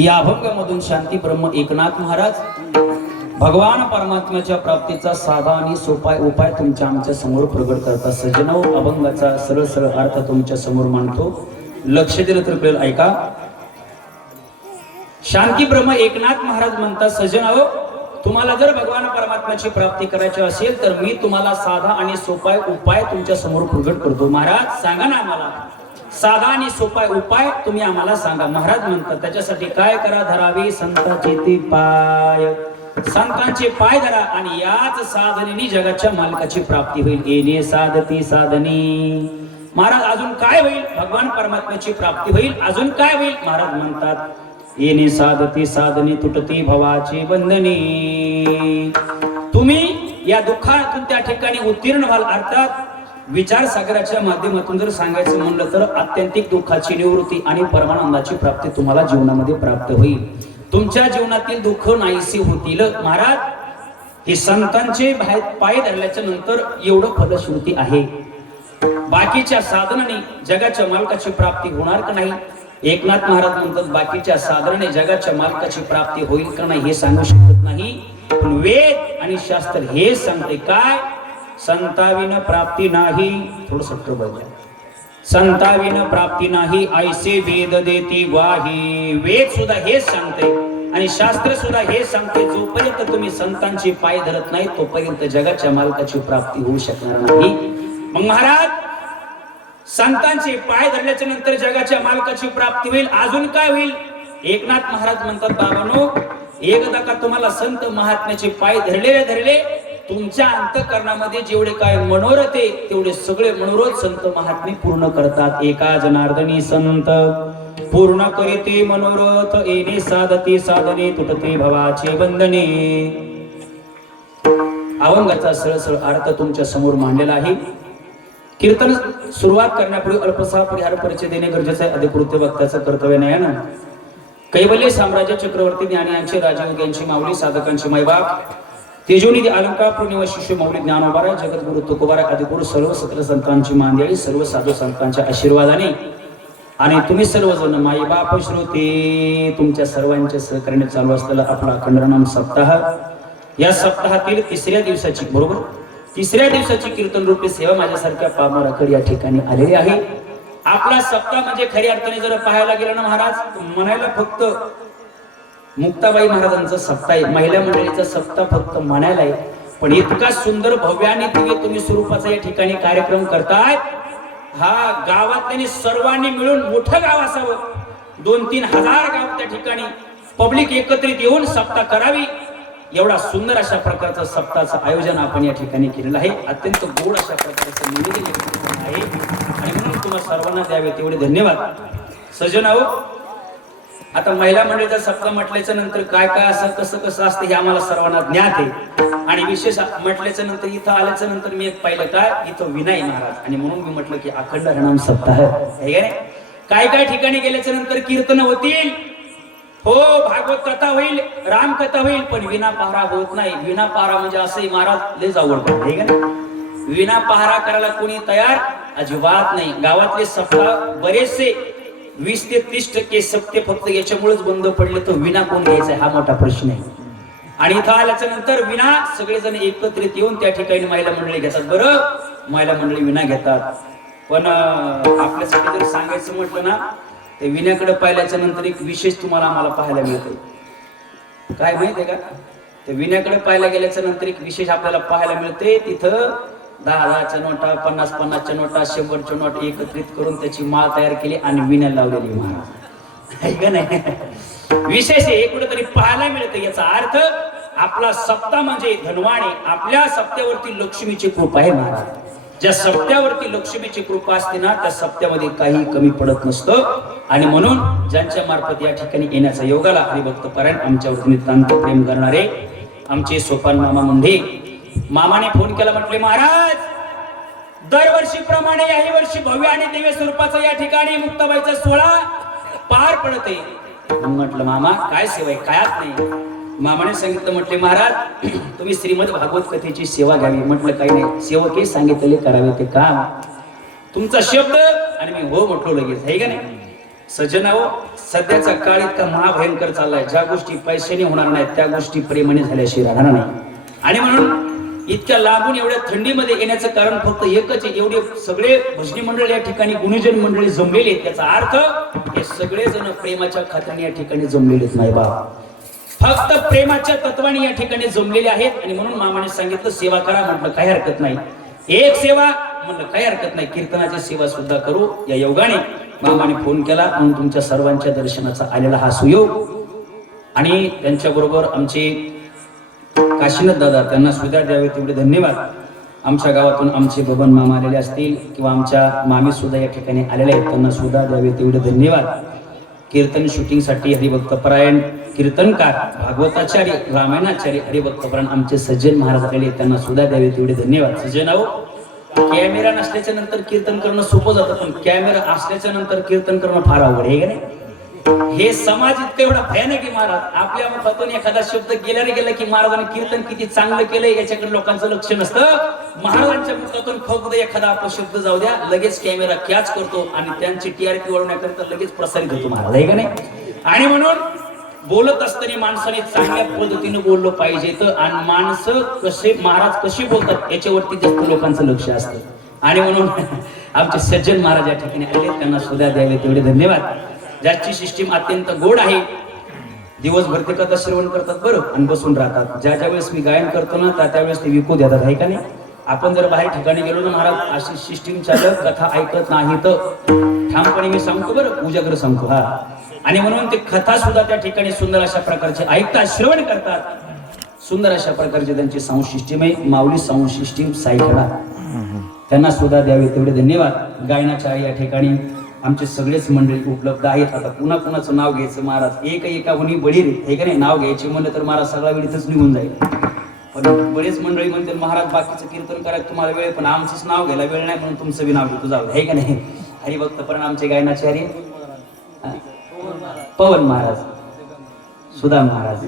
या अभंगामधून शांती ब्रह्म एकनाथ महाराज भगवान परमात्म्याच्या प्राप्तीचा साधा आणि सोपा उपाय तुमच्या आमच्या समोर प्रगट करतात। सज्जनो, अभंगाचा सरळ सरळ अर्थ तुमच्या समोर मांडतो, लक्ष दिलं तर कळेल, ऐका। शांती ब्रह्म एकनाथ महाराज म्हणतात, सज्जनो, तुम्हाला जर भगवान परमात्म्याची प्राप्ती करायची असेल तर मी तुम्हाला साधा आणि सोपा उपाय तुमच्या समोर प्रगट करतो। महाराज सांगा ना आम्हाला साधा आणि सोपा उपाय, तुम्ही आम्हाला सांगा। महाराज म्हणतात, त्याच्यासाठी काय करा, धरावी संतांचे ते पाय, संतांचे पाय धरा आणि याच साधनेने जगाच्या मालकाची प्राप्ती होईल। येणे साधती साधने। महाराज अजून काय होईल? भगवान परमात्म्याची प्राप्ती होईल। अजून काय होईल? महाराज म्हणतात, येणे साधती साधने तुटती भवाची बंधने। तुम्ही या दुःखातून त्या ठिकाणी उत्तीर्ण व्हाल। अर्थात विचार सागराच्या माध्यमातून जर सांगायचं म्हणलं तर आत्यंतिक दुःखाची निवृत्ती आणि परमानंदाची प्राप्ती तुम्हाला जीवनामध्ये प्राप्त होईल। तुमच्या जीवनातील दुःख नाहीसे होतील। महाराज हे संतांचे पाय धरल्याच्या नंतर एवढं फलश्रुती आहे। बाकीच्या साधनाने जगाच्या मालकाची प्राप्ती होणार का नाही? एकनाथ महाराज म्हणतात, बाकीच्या साधनाने जगाच्या मालकाची प्राप्ती होईल का नाही हे सांगू शकत नाही, पण वेद आणि शास्त्र हे सांगते काय? संताविन प्राप्ती नाही। थोडं सत्र बघा, संताविन प्राप्ती नाही ऐसे वेद देती ग्वाही। वेद सुद्धा हेच सांगते आणि शास्त्र सुद्धा हे सांगते, जोपर्यंत तुम्ही संतांचे पाय धरत नाही तोपर्यंत जगाच्या मालकाची प्राप्ती होऊ शकणार नाही। मग महाराज संतांचे पाय धरल्याच्या नंतर जगाच्या मालकाची प्राप्ती होईल। अजून काय होईल? एकनाथ महाराज म्हणतात, बाबांनो, एकदा का तुम्हाला संत महात्म्याचे पाय धरले तुमच्या अंतःकरणामध्ये जेवढे काय मनोरथ आहे तेवढे सगळे मनोरथ संत महात्मे पूर्ण करतात। एका जनार्दनी संत पूर्ण करीते मनोरथ, येणे साधते साधने तुटते भवाचे बंधने। अभंगाचा सरळ अर्थ तुमच्या समोर मांडलेला आहे। कीर्तन सुरुवात करण्यापूर्वी अल्पसा परिहार परिचय देणे गरजेचे आहे। अधिकृत वक्त्याचं कर्तव्य नाही ना। कैवल्य साम्राज्य चक्रवर्ती ज्ञानी यांचे राजयोग यांची माऊली साधकांची मायबाप तेजोनिधी अलंकार पूर्णिमा शिष्य माऊली ज्ञानोबा जगद्गुरु तुकोबारा अधिगुरु सर्व सत्र संतांची मांदियाळी सर्व साधू संतांच्या आशीर्वादाने आणि तुम्ही सर्वजण मायबाप श्रोते तुमच्या सर्वांच्या सहकार्याने चालू असलेला आपला अखंडनाम सप्ताह, या सप्ताहातील तिसऱ्या दिवसाची कीर्तन रूपी सेवा माझ्यासारख्या पामराकडे या ठिकाणी आलेली आहे। आपला सप्ताह म्हणजे खऱ्या अर्थाने जर पाहायला गेलं ना महाराज, म्हणायला फक्त मुक्ताबाई महाराजांचा सप्ताह आहे, महिला मंडळीचा सप्ताह फक्त म्हणायला आहे, पण इतका सुंदर भव्याने तुम्ही स्वरूपाचा या ठिकाणी कार्यक्रम करताय। हा गावातल्या सर्वांनी मिळून मोठं गाव असावं, 2-3 हजार गाव त्या ठिकाणी पब्लिक एकत्रित येऊन सप्ताह करावी, एवढा सुंदर अशा प्रकारचं सप्ताहाचं आयोजन आपण या ठिकाणी केलेलं आहे। अत्यंत गोड अशा प्रकारचं निवेदन आहे आणि म्हणून तुम्हाला सर्वांना द्यावे तेवढे धन्यवाद। सज्जनो, आता महिला मंडळीचा सप्ताह म्हटल्याच्या नंतर काय असं कसं असतं हे आम्हाला सर्वांना ज्ञात आहे आणि विशेष म्हटल्याच्या नंतर इथं आल्याच्या नंतर मी एक पाहिलं काय, इथं विनय महाराज, आणि म्हणून मी म्हटलं की अखंड हरिनाम सप्ताह आहे। काय ठिकाणी गेल्याच्या नंतर कीर्तन होतील, हो, भागवत कथा होईल, राम कथा होईल, पण विना पहारा होत नाही। विना पहारा म्हणजे असंही महाराज लय आवडतात, हे का नाही? विना पहारा करायला कोणी तयार अजिबात नाही। गावातले सप्ताह बरेचसे 20 ते 30% सप्ते फक्त याच्यामुळेच बंद पडले, तर विना कोण घ्यायचा हा मोठा प्रश्न आहे। आणि इथं आल्याच्या नंतर विना सगळेजण एकत्रित येऊन त्या ठिकाणी महिला मंडळी घेतात। बरं, महिला मंडळी विना घेतात, पण आपल्यासाठी जर सांगायचं म्हटलं ना, ते विण्याकडे पाहिल्याच्या नंतर एक विशेष तुम्हाला आम्हाला पाहायला मिळते। काय माहितीये का? ते विण्याकडे पाहायला गेल्याच्या नंतर एक विशेष आपल्याला पाहायला मिळते। तिथं 10-10च्या नोटा, 50-50च्या नोटा, 100च्या नोट एकत्रित करून त्याची माळ तयार केली आणि विण्या लावलेली महाराज, का नाही? विशेष हे कुठेतरी पाहायला मिळतं। याचा अर्थ आपला सप्ताह म्हणजे धनवाणे, आपल्या सप्त्यावरती लक्ष्मीची कृपा आहे महाराज। ज्या सप्त्यावरती लक्ष्मीची कृपा असते ना, त्या सप्त्यामध्ये काही कमी पडत नसतं आणि म्हणून ज्यांच्या मार्फत या ठिकाणी येण्याचा योगाला हरिभक्त परायण आमच्यावरती नितांत प्रेम करणारे आमचे सोपान मामा मुंढे मामाने फोन केला, म्हटले महाराज दरवर्षीप्रमाणे याही वर्षी भव्य आणि दिव्य स्वरूपाचा या ठिकाणी मुक्ताबाईचा सोहळा पार पडते। म्हटलं मामा काय सेवा आहे? कायच नाही। मामाने सांगितलं, म्हटले महाराज तुम्ही श्रीमद भागवत कथेची सेवा घ्यावी। म्हटलं काही नाही, सेवके सांगितलेले करावे ते काम, तुमचा शब्द, आणि मी हो म्हटलो लगेच, आहे का नाही? सज्जनाओ, सध्याचा काळ इतका महाभयंकर चाललाय, ज्या गोष्टी पैशाने होणार नाहीत त्या गोष्टी प्रेमाने झाल्याशिवाय राहणार नाही. आणि म्हणून इतक्या लांबून एवढ्या थंडीमध्ये येण्याचं कारण फक्त एकच आहे. एवढे सगळे भजनी मंडळ या ठिकाणी, गुणीजन मंडळी जमलेले आहेत. त्याचा अर्थ हे सगळे जण प्रेमाच्या खात्याने या ठिकाणी जमलेलेच नाही बाबा, फक्त प्रेमाच्या तत्वाने या ठिकाणी जमलेले आहेत. आणि म्हणून मामाने सांगितलं सेवा करा. म्हटलं काही हरकत नाही. एक सेवा म्हटलं काही हरकत नाही, कीर्तनाची सेवा सुद्धा करू. या योगाने मामाने फोन केला म्हणून तुमच्या सर्वांच्या दर्शनाचा आलेला हा सुयोग. आणि त्यांच्या बरोबर आमचे काशीनाथ दादा, त्यांना सुद्धा द्यावे तेवढे धन्यवाद. आमच्या गावातून आमचे बबन मामा आलेले असतील किंवा आमच्या मामी सुद्धा या ठिकाणी आलेले आहेत, त्यांना सुद्धा द्यावे तेवढे धन्यवाद. कीर्तन शूटिंग साठी हरिभक्तपरायण कीर्तनकार, भागवताचार्य, रामायणाचार्य, हरिभक्तपरायण आमचे सज्जन महाराज आलेले आहेत, त्यांना सुद्धा द्यावे तेवढे धन्यवाद. सज्जनाओ, कॅमेरा नसल्याच्या नंतर कीर्तन करणं सोपं जातं, पण कॅमेरा असल्याच्या नंतर कीर्तन करणं फार अवघड आहे का नाही. हे समाज इतकं एवढा भयानक आहे महाराज. आपल्या मुखातून एखादा शब्द गेला की महाराजांनी कीर्तन किती चांगलं केलंय याच्याकडे लोकांचं लक्ष नसतं. महाराजांच्या मुखातून फक्त एखादा अपशब्द जाऊ द्या, लगेच कॅमेरा कॅच करतो आणि त्यांची टीआरपी वाढवण्याकरता लगेच प्रसारित होतो महाराज, आहे का नाही. आणि म्हणून बोलत असताना माणसाने चांगल्या पद्धतीने बोललं पाहिजे. आणि माणसं कसे, महाराज कसे बोलतात याच्यावरती जास्त लोकांचं लक्ष असतं. आणि म्हणून आमचे सज्जन महाराज या ठिकाणी आले, त्यांना सुद्धा द्यावे तेवढे धन्यवाद. ज्याची सिस्टीम अत्यंत गोड आहे, दिवसभर ते कथा श्रवण करतात बरं आणि बसून राहतात. ज्या वेळेस मी गायन करतो ना त्यावेळेस ते विकू देतात, आहे का नाही. आपण जर बाहेर ठिकाणी गेलो ना महाराज, अशी सिस्टीम चालक कथा ऐकत नाही तर ठामपणे मी सांगतो बरं, उजागर सांगतो. हा, आणि म्हणून ते कथा सुद्धा त्या ठिकाणी सुंदर अशा प्रकारचे ऐकतात, श्रवण करतात. सुंदर अशा प्रकारचे त्यांची साऊंड सिस्टीम आहे, माऊली साऊंड सिस्टीम सायकडा, त्यांना सुद्धा द्यावे तेवढे धन्यवाद. गायनाच्या या ठिकाणी आमचे सगळेच मंडळी उपलब्ध आहेत. आता पुन्हा कुणाचं नाव घ्यायचं महाराज, एका हुनी बळी रे, हे का नाही. नाव घ्यायचे म्हणलं तर महाराज सगळा वेळ इथंच निघून जाईल. पण बरेच मंडळी म्हणतात महाराज बाकीचं कीर्तन करायला तुम्हाला वेळ, पण आमचंच नाव घ्यायला वेळ नाही म्हणून तुमचं बी नाव घेतो जाऊ, हे का नाही. हरिभक्तपरायण आमचे गायनाचार्य पवन महाराज, सुदाम महाराज,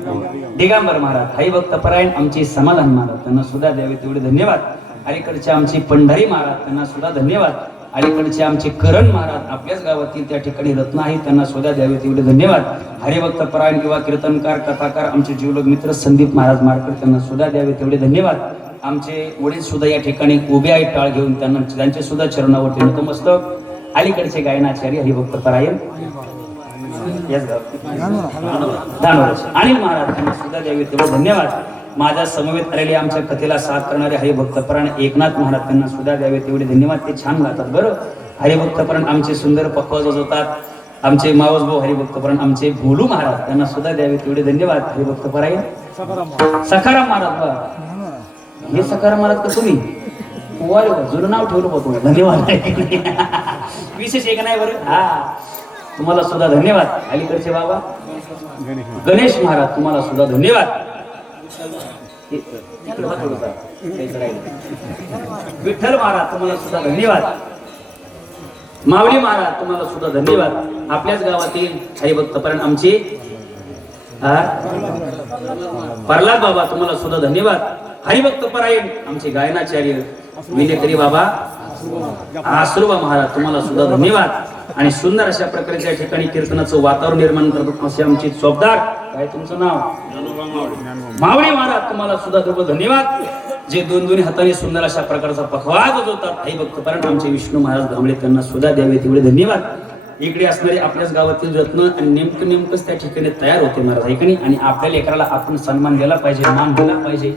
दिगंबर महाराज, हरिभक्तपरायण आमचे समाधान महाराज, त्यांना सुद्धा द्यावे तेवढे धन्यवाद. अलीकडचे आमचे पंढरी महाराज, त्यांना सुद्धा धन्यवाद. अलीकडचे आमचे करण महाराज, आपल्याच गावातील त्या ठिकाणी रत्न आहेत, त्यांना सुद्धा द्यावे तेवढे धन्यवाद. हरिभक्तपरायण किंवा कीर्तनकार, कथाकार आमचे जीवलग मित्र संदीप महाराज मारकर, त्यांना सुद्धा द्यावे तेवढे धन्यवाद. आमचे वडील सुद्धा या ठिकाणी उभे आहेत टाळ घेऊन, त्यांना त्यांचे सुद्धा चरणावरती नतमस्तक. अलीकडचे गायनाचार्य हरिभक्तपरायण अनिल महाराज, त्यांना सुद्धा द्यावे तेवढे धन्यवाद. माझ्या समवेत आलेले आमच्या कथेला साथ करणारे हरिभक्तपरायण एकनाथ महाराज, त्यांना सुद्धा द्यावे तेवढे धन्यवाद. ते छान गातात बरं. हरिभक्तपरायण आमचे सुंदर पक्वाज होतात, आमचे मावस भाऊ हरिभक्तपरायण आमचे भोलू महाराज, त्यांना सुद्धा द्यावे तेवढे धन्यवाद. हरिभक्तपरायण सखाराम महाराज, हे सखाराम महाराज का तुम्ही जुनं नाव ठेवलं होतं, धन्यवाद. विशेष एक नाही बरं. हा, तुम्हाला सुद्धा धन्यवाद. अलीकडचे बाबा गणेश महाराज, तुम्हाला सुद्धा धन्यवाद. विठ्ठल महाराज, तुम्हाला सुद्धा धन्यवाद. माऊली महाराज, तुम्हाला सुद्धा धन्यवाद. आपल्याच गावातील हरिभक्तपरायण आमचे प्रल्हाद बाबा, तुम्हाला सुद्धा धन्यवाद. हरिभक्तपरायण आमचे गायनाचार्य विलेकरी बाबा आसरोबा महाराज, तुम्हाला सुद्धा धन्यवाद. आणि सुंदर अशा प्रकारच्या या ठिकाणी कीर्तनाचं वातावरण निर्माण करतात असे आमचे चौकदार, काय तुमचं नाव, मावळी महाराज, तुम्हाला सुद्धा धन्यवाद. जे दोन्ही हाताने सुंदर अशा प्रकारचा पखवाज होतात हरिभक्तपरायण आमचे विष्णू महाराज गांबळे, त्यांना सुद्धा द्यावे तेवढे धन्यवाद. इकडे असणारे आपल्याच गावातील रत्न आणि नेमकंच त्या ठिकाणी तयार होते महाराज, ऐकणी. आणि आपल्या लेकराला आपण सन्मान दिला पाहिजे, मान दिला पाहिजे.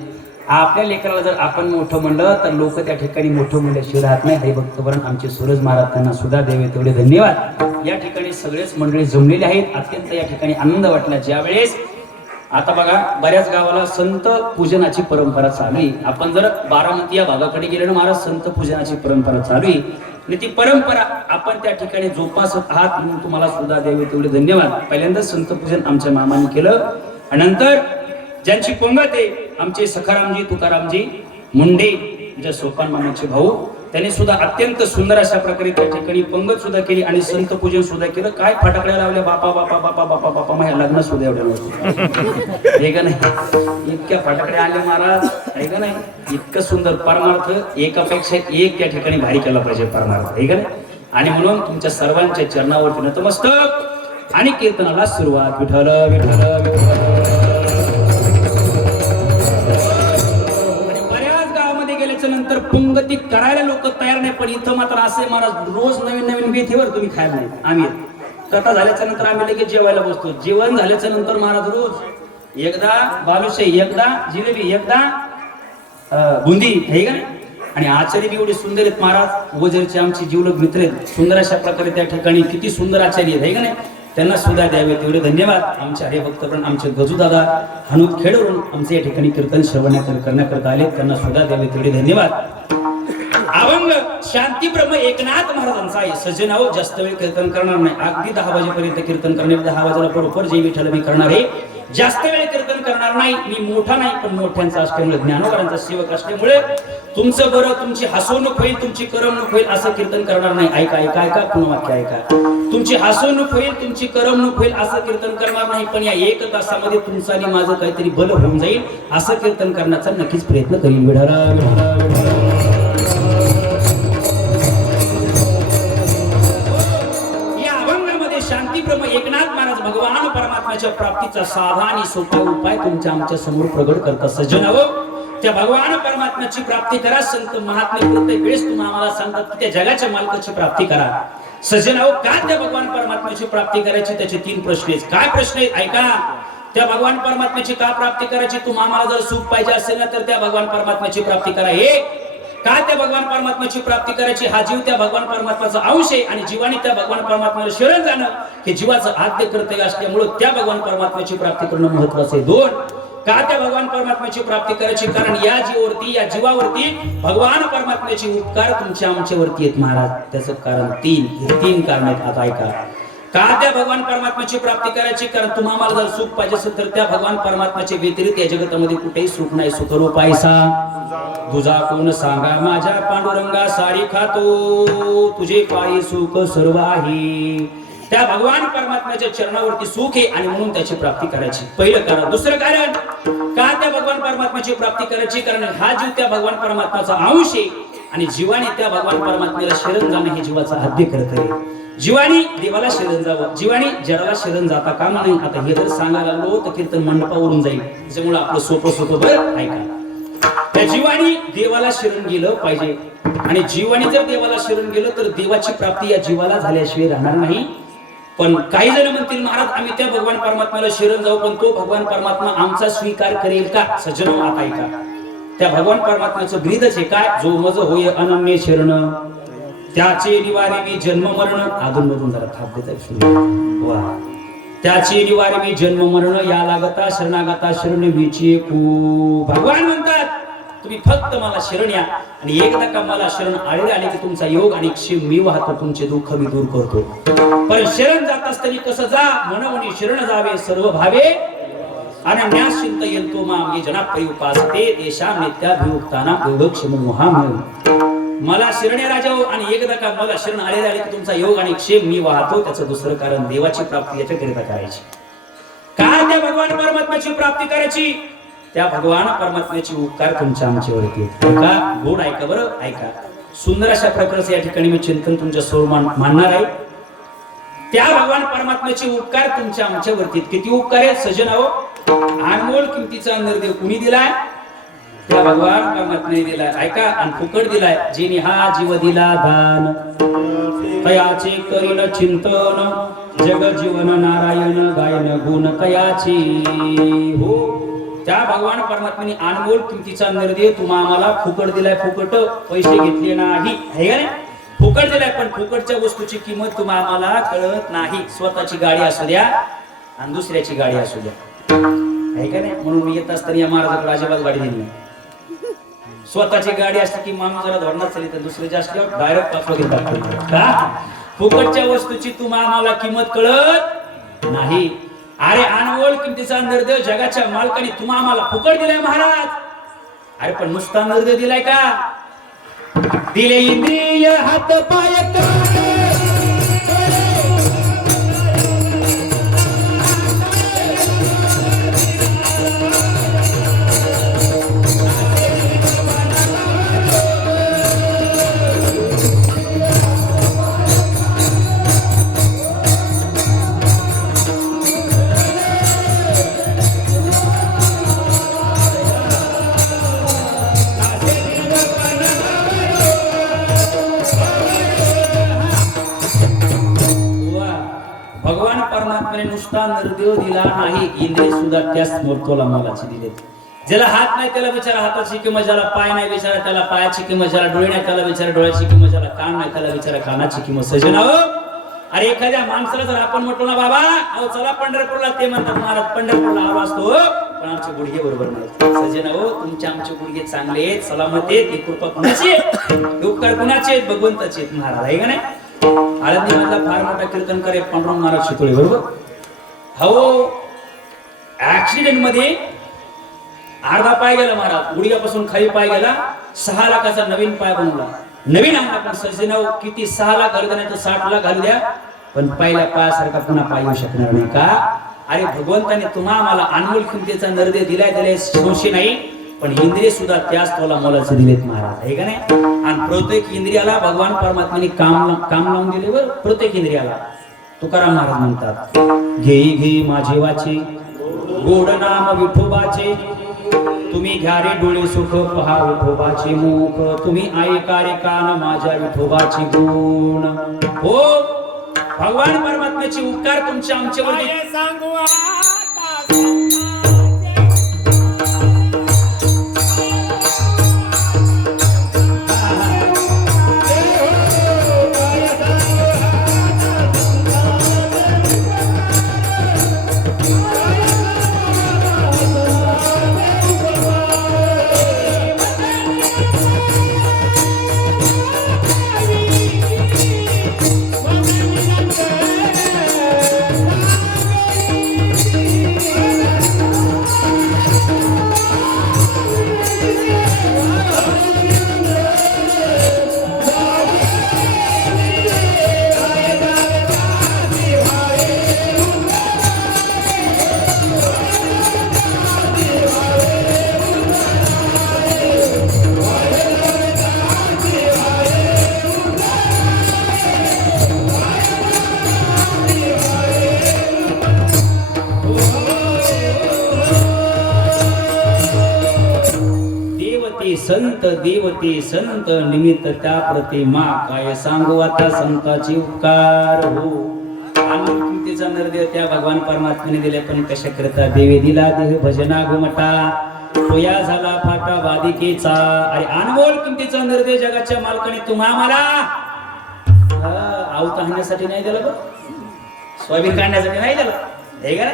आपल्या लेकराला जर आपण मोठं म्हणलं तर लोक त्या ठिकाणी मोठं म्हणल्याशिवाय राहत नाही. हरिभक्तपरायण आमचे सूरज महाराज, त्यांना सुद्धा द्यावे तेवढे धन्यवाद. या ठिकाणी सगळेच मंडळी जमलेले आहेत. अत्यंत या ठिकाणी आनंद वाटला ज्यावेळेस, आता बघा बऱ्याच गावाला संत पूजनाची परंपरा चालू आहे. आपण जर बारामती या भागाकडे गेले ना महाराज, संत पूजनाची परंपरा चालू आहे. आणि ती परंपरा आपण त्या ठिकाणी जोपासत आहात म्हणून तुम्हाला सुद्धा द्यावे तेवढे धन्यवाद. पहिल्यांदा संत पूजन आमच्या मामाने केलं, आणि नंतर ज्यांची पंगत आहे आमचे सखारामजी तुकारामजी मुंडे, जे सोपान मामाचे भाऊ, त्यांनी सुद्धा अत्यंत सुंदर अशा प्रकारे त्या ठिकाणी पंगत सुद्धा केली आणि संत पूजन सुद्धा केलं. काय फटाकड्या लावल्या, बापा बापा बापा बापा बापा, माझ्या लग्न सुद्धा एवढ्या नव्हतं, हे का नाही. इतक्या फटाकड्या आल्या महाराज, हे का नाही. इतकं सुंदर परमार्थ, एकापेक्षा एक त्या ठिकाणी भारी केला पाहिजे परमार्थ, हे का नाही. आणि म्हणून तुमच्या सर्वांच्या चरणावरती नतमस्तक आणि कीर्तनाला सुरुवात. विठ्ठल विठ्ठल आणि बऱ्याच गावामध्ये गेल्याच्या नंतर पंगती करायला लोक तयार नाही, पण इथं मात्र असे महाराज रोज नवीन नवीन बेथीवर तुम्ही खायला नाही. आम्ही कथा झाल्याच्या नंतर आम्ही लगेच जेवायला बसतो. जेवण झाल्याच्या नंतर महाराज रोज एकदा बालुशाही, एकदा जिलेबी, एकदा बुंदी हे का नाही. आणि आचार्य बी एवढे सुंदर आहेत महाराज, वजरचे आमचे जीवलग मित्र आहेत. सुंदर अशा प्रकारे त्या ठिकाणी किती सुंदर आचार्य आहेत का नाही. त्यांना सुद्धा द्यावे तेवढे धन्यवाद. आमचे हरिभक्त पण आमचे गजूदादा हनुत खेडवरून आमचे या ठिकाणी कीर्तन श्रवण करण्याकरता आले, त्यांना सुद्धा द्यावे तेवढे धन्यवाद. अभंग शांती ब्रह्म एकनाथ महाराजांचा आहे. सजनाव जास्त वेळ कीर्तन करणार नाही, अगदी 10 वाजेपर्यंत कीर्तन करणार. 10 वाजेला बरोबर जय विठ्ठल मी करणार आहे. जास्त वेळ कीर्तन करणार नाही. मी मोठा नाही, पण मोठ्यांचा असल्यामुळे ज्ञानोबारांचा सेवक असल्यामुळे तुमचं बरं, तुमची हसवणूक होईल, तुमची करमणूक होईल असं कीर्तन करणार नाही. ऐका ऐका ऐका, पूर्ण वाक्य ऐका. तुमची हसवणूक होईल, तुमची करमणूक होईल असं कीर्तन करणार नाही, पण या 1 तासामध्ये तुमचं आणि माझं काहीतरी बल होऊन जाईल असं कीर्तन करण्याचा नक्कीच प्रयत्न करीन. विढारा विढारा विढारा. शांतीब्रह्म एकनाथ महाराज भगवान परमात्म्याच्या प्राप्तीचा साधा आणि सोपा उपाय तुमच्या आमच्या समोर प्रगट करतात. सज्जनाओ, त्या भगवान परमात्म्याची प्राप्ती करा. संत महात्मे प्रत्येक वेळेस तुम्हाला आम्हाला सांगतात की त्या जगाच्या मालकाची प्राप्ती करा. सज्जनाओ, का त्या भगवान परमात्म्याची प्राप्ती करायची, त्याचे 3 प्रश्न आहेत. काय प्रश्न आहेत ऐका. त्या भगवान परमात्म्याची का प्राप्ती करायची. तुम्हाला आम्हाला जर सुख पाहिजे असेल ना तर त्या भगवान परमात्म्याची प्राप्ती करा. एक, का त्या भगवान परमात्म्याची प्राप्ती करायची. हा जीव त्या भगवान परमात्म्याचा अंश आहे आणि जीवाने त्या भगवान परमात्म्याला शरण जाणं हे जीवाचं आद्य कर्तव्य असल्यामुळे त्या भगवान परमात्म्याची प्राप्ती करणं महत्वाचं आहे. 2, का त्या भगवान परमात्म्याची प्राप्ती करायची, कारण या जीवावरती, या जीवावरती भगवान परमात्म्याचे उपकार तुमच्या आमच्यावरती आहेत महाराज. त्याचं कारण 3, हे 3 कारण आहेत. आता ऐका. का त्या भगवान परमात्म्याची प्राप्ती करायची, कारण तुम्हाला जर सुख पाहिजे असेल तर त्या भगवान परमात्म्याच्या व्यतिरिक्त या जगतामध्ये कुठेही सुख नाही. सुखरूप ऐसा तुझा कोण सांगा, माझ्या पांडुरंगा सारी खातो, तुझे पायी सुख सर्व आहे. त्या भगवान परमात्म्याच्या चरणावरती सुख आहे आणि म्हणून त्याची प्राप्ती करायची. पहिलं कारण. दुसरं कारण, का त्या भगवान परमात्म्याची प्राप्ती करायची, कारण हा जीव त्या भगवान परमात्म्याचा अंश आहे आणि जीवाने त्या भगवान परमात्म्याला शरण जाणं हे जीवाचा आद्य कर्तव्य आहे. जीवानी देवाला शरण जावं, जीवानी जगाला शरण जाता कामा नाही. आता हे जर सांगायला लागलो तर कीर्तन मंडपावरून जाईल, त्याच्यामुळे आपलं सोपं बरं ऐका. त्या जीवानी देवाला शरण गेलं पाहिजे आणि जीवानी जर देवाला शरण गेलं तर देवाची प्राप्ती या जीवाला झाल्याशिवाय राहणार नाही. पण काही जण म्हणतील महाराज आम्ही त्या भगवान परमात्म्याला शरण जाऊ, पण तो भगवान परमात्मा आमचा स्वीकार करेल का. सज्जनो, आता ऐका. त्या भगवान परमात्म्याचं ब्रीदच आहे काय, जो मज होय अनन्य शरण, त्याचे निवारे मी जन्म मरण. अधून मधून जरा थाप देता. वा. त्याचे निवारे मी जन्म मरण, या लागता शरणागता शरण विचे को. भगवान म्हणतात तुम्ही फक्त मला शरण या आणि एकदा का मला शरण आले की तुमचा योग आणि क्षेम मी वाहतो, तुमचे दुःख मी दूर करतो. पण शरण जात असताना कसं जा, मनवणी शरण जावे सर्व भावे अनन्यास चिंतयन्तो माम ये जना परिउपासते तेषां नित्याभियुक्तानां योगक्षेमो मोहामय. मला शरण राजा आणि एकदा का मला शरण आले की तुमचा योग आणि क्षेम मी वाहतो. त्याचं दुसरं कारण देवाची प्राप्ती याच्याकरिता करायची. का त्या भगवान परमात्म्याची प्राप्ती करायची, त्या भगवान परमात्म्याचे उपकार तुमच्या आमच्यावरती आहेत. का गोड ऐका बरं ऐका. सुंदर अशा प्रकारचं या ठिकाणी मी चिंतन तुमच्या समोर मांडणार आहे. त्या भगवान परमात्म्याचे उपकार तुमच्या आमच्यावरती. किती उपकार आहेत सज्जनाओ. अनमोल किमतीचा निर्देव कुणी दिलाय, त्या भगवान परमात्म्याने दिलाय. ऐका. आणि फुकट दिलाय. जिने हा जीव दिला दान, तयाचे करीन चिंतन, जग जीवन नारायण गायन गुण तयाची. हो, त्या भगवान परमात्म्याने अनमोल किमतीचा निर्देव तुम्हा आम्हाला फुकट दिलाय. फुकट पैसे घेतले नाही, आहे का नाही. फुकट दिलाय, पण फुकटच्या वस्तूची किंमत तुम्हा आम्हाला कळत नाही. स्वतःची गाडी असू द्या आणि दुसऱ्याची गाडी असू द्या, आहे का नाही. म्हणून मी येत असताना या महाराजाकडे अजिबात गाडी दिली नाही. स्वतःची गाडी असते की माणूस जरा धरणार चालली, तर दुसऱ्याची असल्यावर डायरेक्ट पाचवा घेतात. का फुकटच्या वस्तूची तुम्हा आम्हाला किंमत कळत नाही. अरे अनमोल किमतीचा निर्देव जगाच्या मालकाने तुम्हा आम्हाला फुकट दिलाय महाराज. अरे पण नुसता निर्देव दिलाय का, दिले इंद्रिय हात पाय भगवान परमात्म्याने नुसता नरदेव दिला नाही, इंद्रिय सुद्धा त्याच मूर्तोला मोलाची दिले. ज्याला हात नाही त्याला विचारा हाताची किंमत, ज्याला पाय नाही विचारा त्याला पायाची किंमत, ज्याला डोळे नाही त्याला विचारा डोळ्याची किंमत, ज्याला कान नाही त्याला विचारा कानाची किंमत. सजनाओ, अरे एखाद्या माणसाला जर आपण म्हटलो ना बाबा अहो चला पंढरपूरला, ते म्हणतात महाराज पंढरपूरला आलो असतो पण आमचे गुडघे बरोबर नाही. सजनाओ, तुमचे आमचे गुडघे चांगले आहेत, सलामत आहेत. ही कृपा कुणाची आहे? उपकार कुणाचे आहेत? भगवंताचे आहेत महाराज, आहे का नाही? आळंदी मधला फार मोठा कीर्तन करे पांडुरंग महाराज शितोळे, बरोबर? हो, ऍक्सिडेंट मध्ये अर्धा पाय गेला महाराज, गुडघ्यापासून खाली पाय गेला. 6 लाखाचा नवीन पाय बनवला, नवीन आणला. पण सज्जनाव, किती 6 लाख घालू द्या नाही तर 60 लाख घालू द्या, पण पहिल्या पायासारखा पुन्हा पाय येऊ शकणार नाही. का? अरे भगवंताने तुम्हा मला अनमोल किमतीचा नरदे दिलाय संशय नाही, पण इंद्रिय सुद्धा त्याच तोला मोलाचे दिलेत महाराज, आहे का नाही? आणि प्रत्येक इंद्रियाला भगवान परमात्म्याने काम लावून दिले बरं. प्रत्येक इंद्रियाला तुकाराम महाराज म्हणतात, घेई घे माझे वाचे गोड नाम विठोबाचे, तुम्ही घ्या रे डोळे सुख पहा विठोबाचे मुख, तुम्ही ऐका रे कान माझ्या विठोबाचे गुण. हो, भगवान परमात्म्याचे उपकार तुमच्या आमच्यावर सांगू संत देवते संत निमित्त त्या प्रतिमा, काय सांगू आता संताची उपकार. हो, अनमोल किमतीचा नरदेव त्या भगवान परमात्म्याने दिले, पण कशा करता देवे दिला देह भजना घुमटा, पोया झाला फाटा वादिकेचा. अरे अनमोल किमतीचा नरदेव जगाच्या मालकाने तुम्हा मला आवता आणण्यासाठी नाही दिला, सोयाबीन काढण्यासाठी नाही दिला, हे का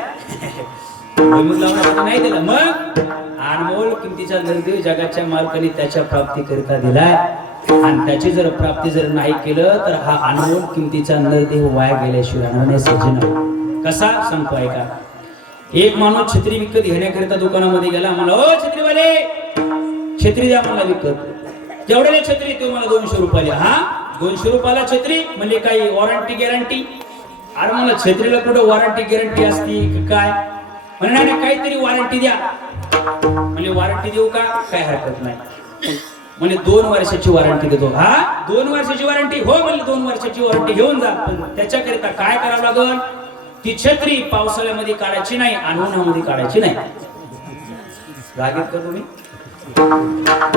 नाही दिला. मग अनमोल किमतीचा नरदेव जगाच्या मालकाने त्याच्या प्राप्ती करता दिलाय, आणि त्याची जर प्राप्ती जर नाही केलं तर हा अनमोल किमतीचा नरदेव वाया गेल्याशिवाय राहणार सज्जन. कसा सांगतो ऐका. एक माणूस छत्री विकत घेण्याकरिता दुकानामध्ये गेला, मला ओ छत्रीवाले छत्री द्या मला विकत. केवढ्याला छत्री? तो मला 200 रुपयाला. हा 200 रुपयाला छत्री म्हणजे काही वॉरंटी गॅरंटी? अरे मला छत्रीला कुठं वॉरंटी गॅरंटी असती काय? म्हणजे नाही काहीतरी वॉरंटी द्या. म्हणजे वॉरंटी देऊ का? काय हरकत नाही. म्हणजे 2 वर्षाची वॉरंटी देतो. हा 2 वर्षाची वॉरंटी? हो म्हणजे 2 वर्षाची वॉरंटी घेऊन जा, पण त्याच्याकरिता काय करावं लागल? ती छत्री पावसाळ्यामध्ये काढायची नाही आणि उन्हामध्ये काढायची नाही. रागीत का तुम्ही?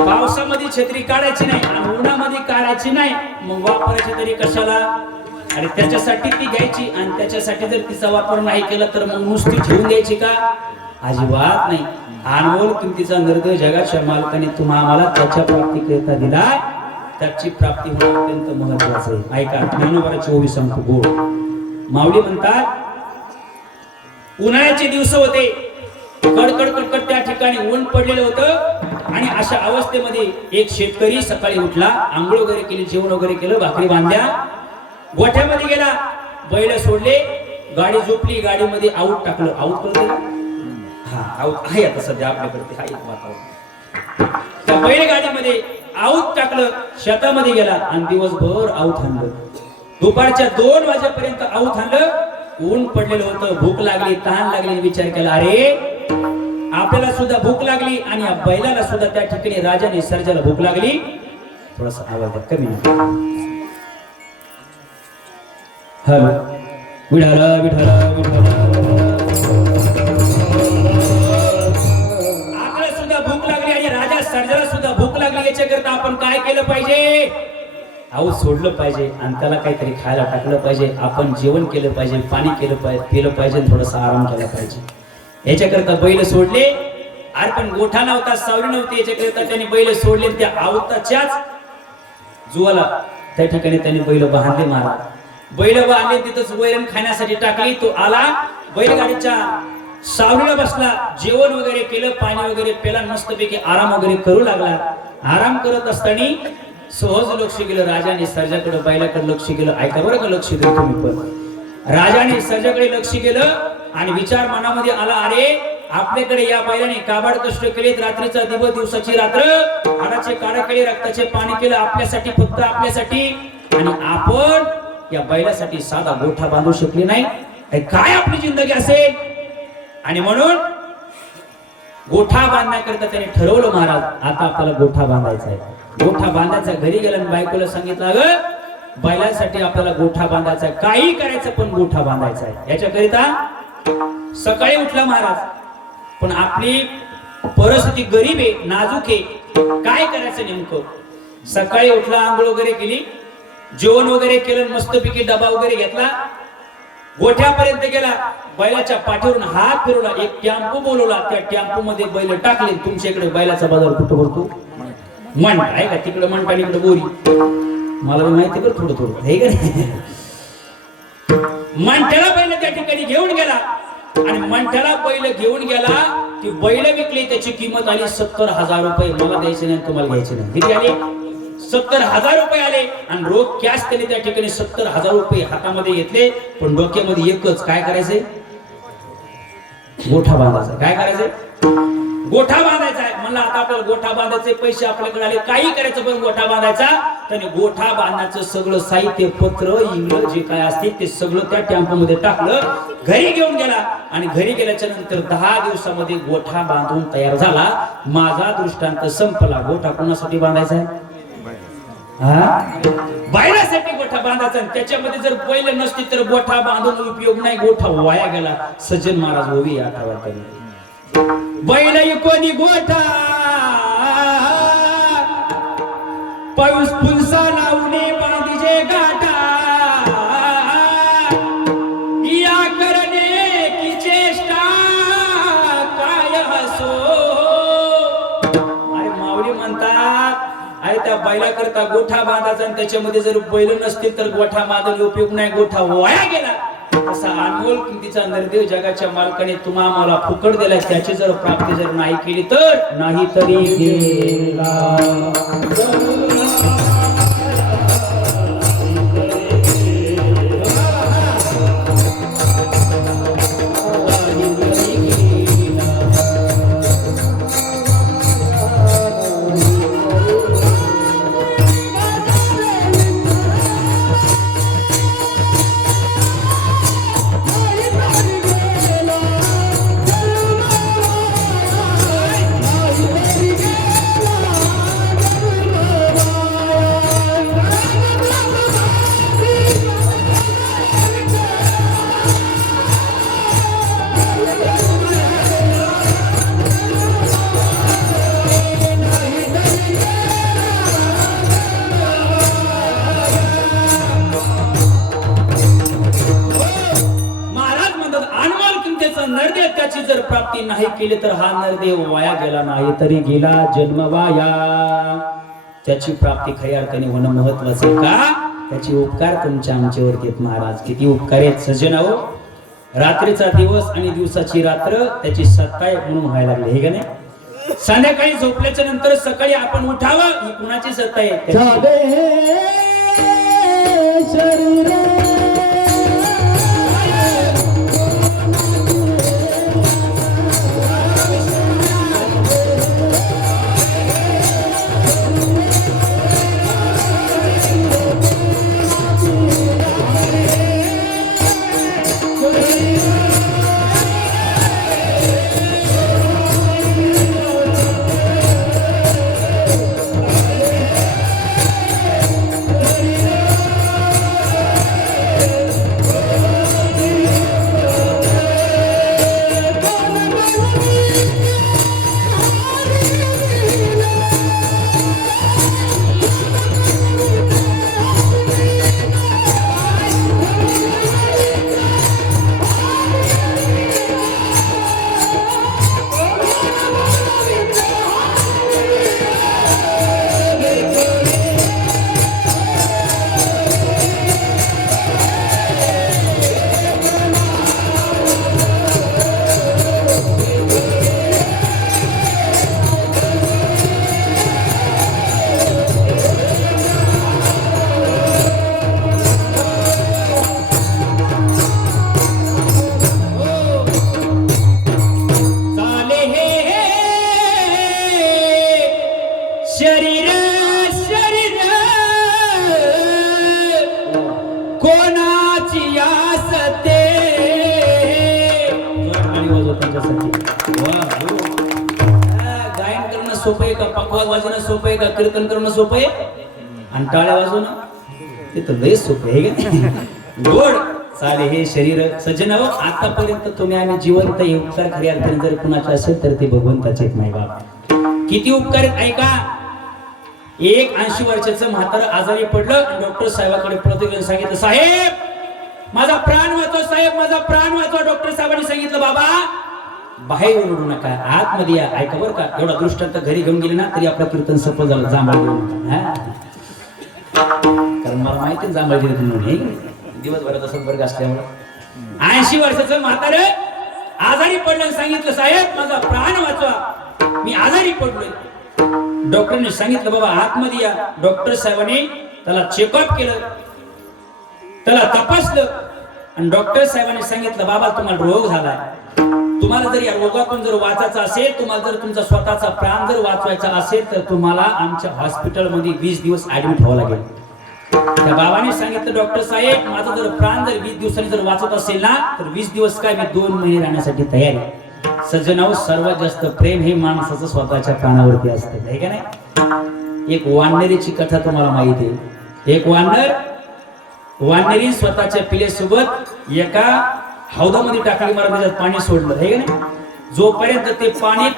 पावसामध्ये छत्री काढायची नाही आणि उन्हामध्ये काढायची नाही, मग वापरायची तरी कशाला? आणि त्याच्यासाठी ती घ्यायची, आणि त्याच्यासाठी जर तिचा वापर नाही केला तर मग नुसती ठेवून द्यायची का? अजिबात नाही. अनमोल किमतीचा नरदेव जगाच्या मालकाने तुम्हा आम्हाला त्याच्या प्राप्तीकरिता दिला, त्याची प्राप्ती होणं अत्यंत महत्वाचं आहे. ऐका, ज्ञानोबाची ओवी सांगतो गोड. माऊली म्हणतात, उन्हाळ्याचे दिवस होते, कडकड कडकड त्या ठिकाणी ऊन पडलेलं होतं, आणि अशा अवस्थेमध्ये एक शेतकरी सकाळी उठला, आंघोळ वगैरे केली, जेवण वगैरे केलं, भाकरी बांधल्या, गोठ्यामध्ये गेला, बैल सोडले, गाडी झोपली, गाडीमध्ये आऊट टाकलं. आऊट करतो हा आऊट आहे आता सध्या आपल्याकडे हा एक वातावरण. त्या बैलगाडीमध्ये आऊट टाकलं, शेतामध्ये गेला आणि दिवसभर आऊट आणलं. दुपारच्या 2 वाजेपर्यंत आऊट आणलं. ऊन पडलेलं होतं, भूक लागली, तहान लागली. विचार केला, अरे आपल्याला सुद्धा भूक लागली आणि या बैलाला सुद्धा त्या ठिकाणी राजाने सर्जाला भूक लागली. थोडासा आवाज कमी. हॅलो, विठाला विठाला विठाला. आपल्याला सुद्धा भूक लागली आणि राजा सर्जाला सुद्धा भूक लागली. याच्याकरता आपण काय केलं पाहिजे? आऊत सोडलं पाहिजे आणि त्याला काहीतरी खायला टाकलं पाहिजे, आपण जेवण केलं पाहिजे, पाणी केलं पाहिजे, पिलं पाहिजे, थोडासा आराम केला पाहिजे। याच्याकरता बैल सोडले, अरे पण गोठा नव्हता, सावली नव्हती, याच्याकरता त्यांनी बैल सोडले। त्या आवताच्याच जुवाला त्या ठिकाणी त्यांनी बैल बांधले महाराज। बैल बांधले, तिथंच वैरण खाण्यासाठी टाकली। तो आला बैलगाडीच्या सावलीला बसला, जेवण वगैरे केलं, पाणी वगैरे पेला, मस्तपैकी आराम वगैरे करू लागला। आराम करत असताना सहज लक्ष गेलं राजाने सर्जाकडे, बैलाकडे लक्ष गेलं। ऐका बरं का, लक्ष द्या तुम्ही पण। राजाने सर्जाकडे लक्ष गेलं आणि विचार मनामध्ये आला, अरे आपल्याकडे या बैलाने काबाड कष्ट केलेत, रात्रीचा दिवस दिवसाची रात्र, हाडाचे काढा केले, रक्ताचे पाणी केलं आपल्यासाठी, फक्त आपल्यासाठी, आणि आपण या बैलासाठी साधा गोठा बांधू शकले नाही। काय आपली जिंदगी असेल? आणि म्हणून गोठा बांधण्याकरता त्याने ठरवलं महाराज, आता आपल्याला गोठा बांधायचा आहे। गोठा बांधायचा, घरी गेला आणि बायकोला सांगितलं, अगं बैलासाठी आपल्याला गोठा बांधायचा आहे, काही करायचं पण गोठा बांधायचा आहे। याच्याकरिता सकाळी उठला महाराज, पण आपली परिस्थिती गरीब आहे, नाजूक आहे, काय करायचं नेमकं? सकाळी उठला, आंघोळ वगैरे केली, जेवण वगैरे केलं, मस्तपैकी डबा वगैरे घेतला, गोठ्यापर्यंत गेला, बैलाच्या पाठीवरून हात फिरवला, एक टेम्पो बोलवला, त्या टेम्पो मध्ये बैल टाकले। तुमच्या इकडे बैलाचा बाजार कुठं भरतो? मंड आहे का? तिकडे मंड आणि इकडे बोरी, मला माहिती बरं थोडं थोडं, हे का नाही? मंठ्याला बैल त्या ठिकाणी घेऊन गेला आणि मंठ्याला बैल घेऊन गेला, ती बैल विकली, त्याची किंमत आली 70,000 रुपये। मला द्यायचे नाही, तुम्हाला घ्यायचे नाही। किती आले? 70,000 रुपये आले। आणि रोख कॅश त्याने त्या ठिकाणी 70,000 रुपये हातामध्ये घेतले, पण डोक्यामध्ये एकच, काय करायचंय? गोठा बांधायचा। काय करायचंय? गोठा बांधायचा आहे। म्हणलं आता आपल्याला गोठा बांधायचे पैसे आपल्याकडे आले, काही करायचं पण गोठा बांधायचा। त्याने गोठा बांधण्याचं सगळं साहित्य, पत्र, इंगळ जे काय असते ते सगळं त्या टेम्पो मध्ये टाकलं, घरी घेऊन गेला। आणि घरी गेल्याच्या नंतर 10 दिवसामध्ये गोठा बांधून तयार झाला। माझा दृष्टांत संपला। गोठा कोणासाठी बांधायचा आहे? बैलासाठी गोठा बांधायचा। त्याच्यामध्ये जर बैल नसती तर गोठा बांधून उपयोग नाही, गोठा वाया गेला। सज्जन महाराज ओवी आठवा त्यांनी, बैल कोणी गोठा पाऊस पुंसा लावणे बांधीजे गाठा, या करणे की चेष्टा काय हसो। अरे माऊली म्हणतात, अरे त्या बैलाकरता गोठा बांधायचा आणि त्याच्यामध्ये जर बैल नसतील तर गोठा बांधून उपयोग नाही, गोठा वाया गेला। असा अनमोल किमतीचा नरदेव जगाच्या मालकाने तुम्हा मला फुकट दिलाय, त्याची जर प्राप्ती जर नाही केली तर नाही तरी गेला। नरदेव त्याची जर प्राप्ती नाही केली तर हा नरदेव वाया गेला, नाही तरी गेला जन्म वाया। त्याची प्राप्ती खऱ्या अर्थाने होणं महत्वाचं का? त्याचे उपकार तुमच्या आमच्यावरती आहेत महाराज। किती उपकार आहेत सज्जनाओ। रात्रीचा दिवस आणि दिवसाची रात्र त्याची सत्ता म्हणून व्हायला लागली, हे का नाही? संध्याकाळी झोपल्याच्या नंतर सकाळी आपण उठावं, ही कुणाची सत्ता आहे? त्यांच्यासाठी. वा, हो. गायन करणं सोपं आहे का? पखवाज वाजवणं सोपं आहे का? कीर्तन करणं सोपं आहे? आणि टाळ्या वाजवणं ते तर लय सोपं आहे का? गोड चाले हे शरीर सज्जन हो. आतापर्यंत तुम्ही आम्ही जिवंत हे उपकार खऱ्या अर्थाने जर कुणाचे असेल तर ते भगवंताचे नाही बाबा. किती उपकार आहेत ऐका. एक 80 वर्षाचं म्हातारं आजारी पडलं. डॉक्टर साहेबाकडे पळत सांगितलं, साहेब माझा प्राण वाचवा, साहेब माझा प्राण वाचवा. डॉक्टर साहेबांनी सांगितलं, बाबा बाहेर ओरडू नका, आतमध्ये या. ऐका बरं का, एवढा दृष्टांत घरी घेऊन गेले ना तरी आपलं कीर्तन सफल झालं. जांभळ घेऊ नका, कारण मला माहिती जांभळ म्हणून दिवसभरात असं वर्ग असल्यामुळे. 80 वर्षाचं म्हातारं आजारी पडलं. सांगितलं, साहेब माझा प्राण वाचवा, मी आजारी पडलोय. डॉक्टरने सांगितलं, बाबा आतमध्ये या. डॉक्टर साहेबांनी त्याला चेकअप केलं, त्याला तपासलं आणि डॉक्टर साहेबांनी सांगितलं, बाबा तुम्हाला रोग झालाय. तुम्हाला जर या रोगातून जर वाचायचं असेल, तुम्हाला जर तुमचा स्वतःचा प्राण जर वाचवायचा असेल तर तुम्हाला आमच्या हॉस्पिटलमध्ये 20 दिवस ऍडमिट व्हावं लागेल. त्या बाबाने सांगितलं, डॉक्टर साहेब माझा जर प्राण जर 20 दिवसांनी जर वाचत असेल ना तर 20 दिवस काय, मी 2 महिने राहण्यासाठी तयार आहे. सज्जनावर सर्वात जास्त प्रेम हे माणसाचं स्वतःच्या प्राणावरती असतं, आहे का नाही? एक वानरेची कथा तुम्हाला माहिती आहे. एक वानरी स्वतःच्या पिलेसोबत एका हौदामध्ये टाकली, मला त्याच्यात पाणी सोडलं, आहे का नाही? जोपर्यंत ते पाणी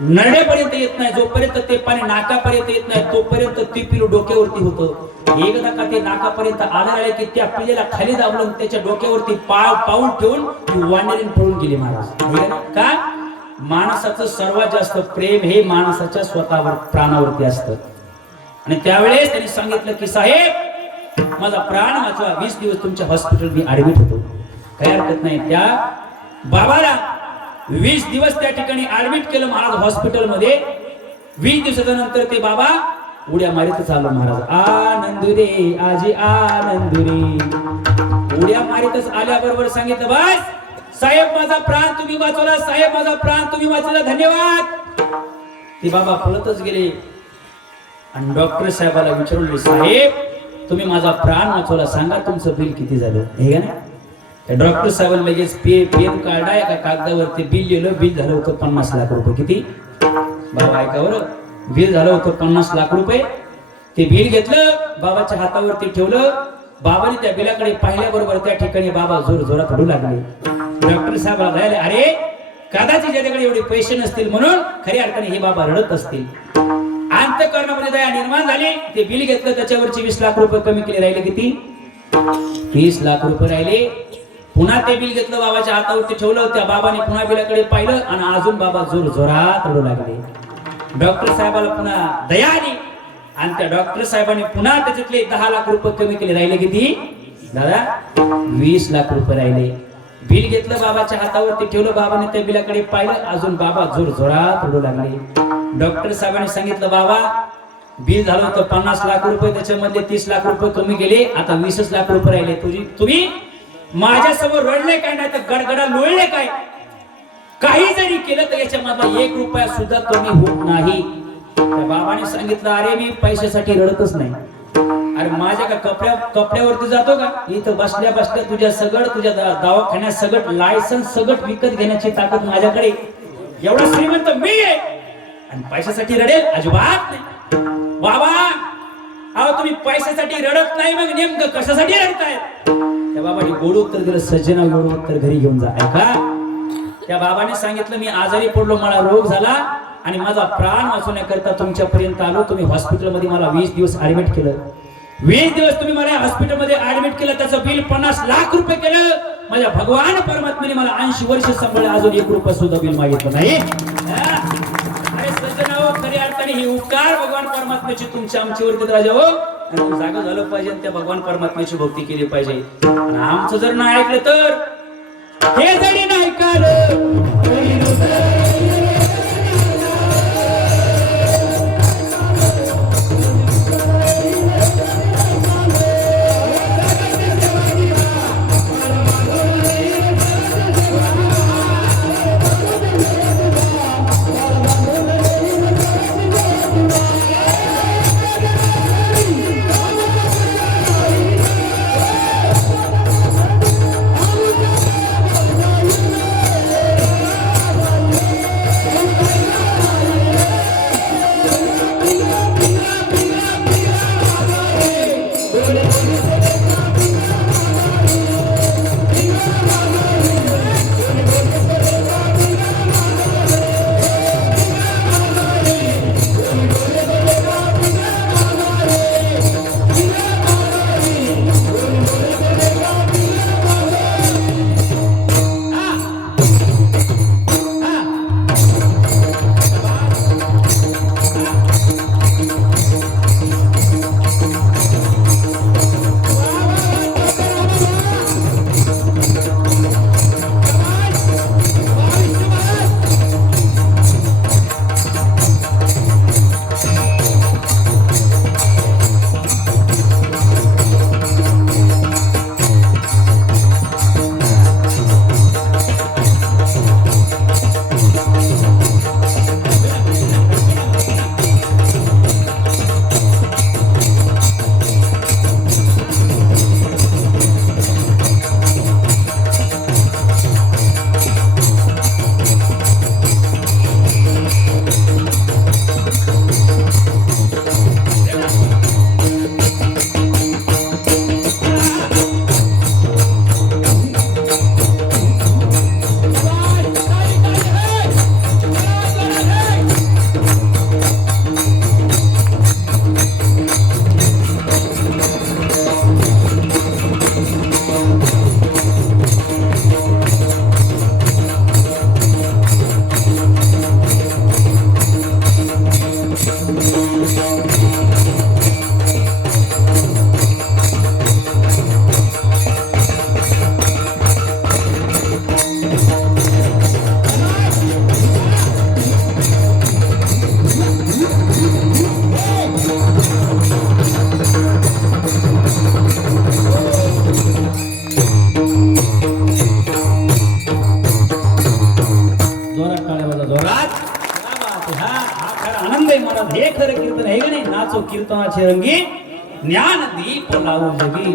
नरड्यापर्यंत येत नाही, जोपर्यंत ते पाणी नाकापर्यंत येत नाही, तोपर्यंत ते पिलू डोक्यावरती होतं. एकदा का ते नाकापर्यंत आले की त्या पिलेला खाली दाबलं, त्याच्या डोक्यावरती पाऊल ठेवून ती वानरीन पळून गेली महाराज. का? माणसाचं सर्वात जास्त प्रेम हे माणसाच्या स्वतःवर प्राणावरती असतं. आणि त्यावेळेस त्यांनी सांगितलं की साहेब माझा प्राण वाचवा, 20 दिवस तुमच्या हॉस्पिटल मी ऍडमिट होतो. काय हरकत नाही. त्या बाबाला 20 दिवस त्या ठिकाणी ऍडमिट केलं महाराज हॉस्पिटलमध्ये. 20 दिवसाच्या नंतर ते बाबा उड्या मारीतच आलो महाराज. आनंदुरे आजी आनंदुरे. उड्या मारीतच आल्याबरोबर सांगितलं, बस साहेब माझा प्राण तुम्ही वाचवला, साहेब माझा प्राण तुम्ही वाचवला, धन्यवाद. ते बाबा पळतच गेले आणि डॉक्टर साहेबाला विचारले, साहेब तुम्ही माझा प्राण वाचवला, सांगा तुमचं बिल किती झालं, हे का नाही? डॉक्टर साहेबांनी लगेच पेन काढला, एका कागदावरती बिल लिहिलं. बिल झालं होतं 50 लाख रुपये. किती बाबा ऐका बरं, बिल झालं होतं 50 लाख रुपये. ते बिल घेतलं, बाबाच्या हातावरती ठेवलं. बाबाने त्या बिलाकडे पाहिल्याबरोबर त्या ठिकाणी बाबा जोर जोरात रडू लागले. डॉक्टर साहेबाला राहिले, अरे कदाचित ज्याच्याकडे एवढे पैसे नसतील म्हणून खऱ्या अर्थाने हे बाबा रडत असतील. अंतःकरणामध्ये दया निर्माण झाली. ते बिल घेतलं, त्याच्यावरचे 20 लाख रुपये कमी केले. राहिले किती? 20 लाख रुपये राहिले. पुन्हा ते बिल घेतलं, बाबाच्या हातावरती ठेवलं. त्या बाबाने पुन्हा बिलाकडे पाहिलं आणि अजून बाबा जोर जोरात रडू लागले. डॉक्टर साहेबाला पुन्हा दया आली आणि त्या डॉक्टर साहेबांनी पुन्हा त्याच्यातले 10 लाख रुपये कमी केले. राहिले किती दादा? 20 लाख रुपये राहिले. बिल घेतलं, बाबाच्या हातावरती ठेवलं. बाबाने त्या बिलाकडे पाहिलं, अजून बाबा जोर जोरात रडू लागले. डॉक्टर साहेबांनी सांगितलं, बाबा बिल झालं होतं 50 लाख रुपये, त्याच्यामध्ये 30 लाख रुपये कमी केले, आता 20 लाख रुपये राहिले. तुम्ही माझ्यासमोर रडले काय, नाही तर गडगडा लोळले काय? काही जरी केलं तर याच्यामधला 1 रुपया सुद्धा कमी होत नाही. त्या बाबाने सांगितलं, अरे मी पैशासाठी रडतच नाही. अरे माझ्या का कपड्यावरती जातो का? इथं बसल्या बसल्या तुझ्या सगळं, तुझ्या दवाखान्यात सगळं लायसन्स सगळं विकत घेण्याची ताकद माझ्याकडे. एवढा श्रीमंत मी आहे आणि पैशासाठी रडेल? अजिबात नाही. बाबा अहो तुम्ही पैशासाठी रडत नाही, मग नेमकं कशासाठी रडताय? त्या बाबाने गोड उत्तर दिलं, सज्जना गोड उत्तर घरी घेऊन जा. ऐका, त्या बाबाने सांगितलं, मी आजारी पडलो, मला रोग झाला आणि माझा प्राण वाचवण्याकरता तुमच्यापर्यंत आलो. तुम्ही हॉस्पिटलमध्ये मला 20 दिवस ऍडमिट केलं. 20 दिवस तुम्ही मला हॉस्पिटलमध्ये ऍडमिट केलं, त्याचं बिल 50 लाख रुपये केलं. माझ्या भगवान परमात्म्याने मला 80 वर्ष सांभाळले, अजून 1 रुपया सुद्धा बिल मागितलं नाही. अरे सज्जनाओ, खऱ्या अर्थाने ही उपकार भगवान परमात्म्याची तुमच्या आमच्यावरती राजा हो. आणि जागा झालं पाहिजे, त्या भगवान परमात्म्याची भक्ती केली पाहिजे. आणि आमचं जर नाही ऐकलं तर हे जरी नाही ऐकलं हे खरं कीर्तन आहे का नाही? नाचो कीर्तनाचे रंगी ज्ञान दीप लावू जगी.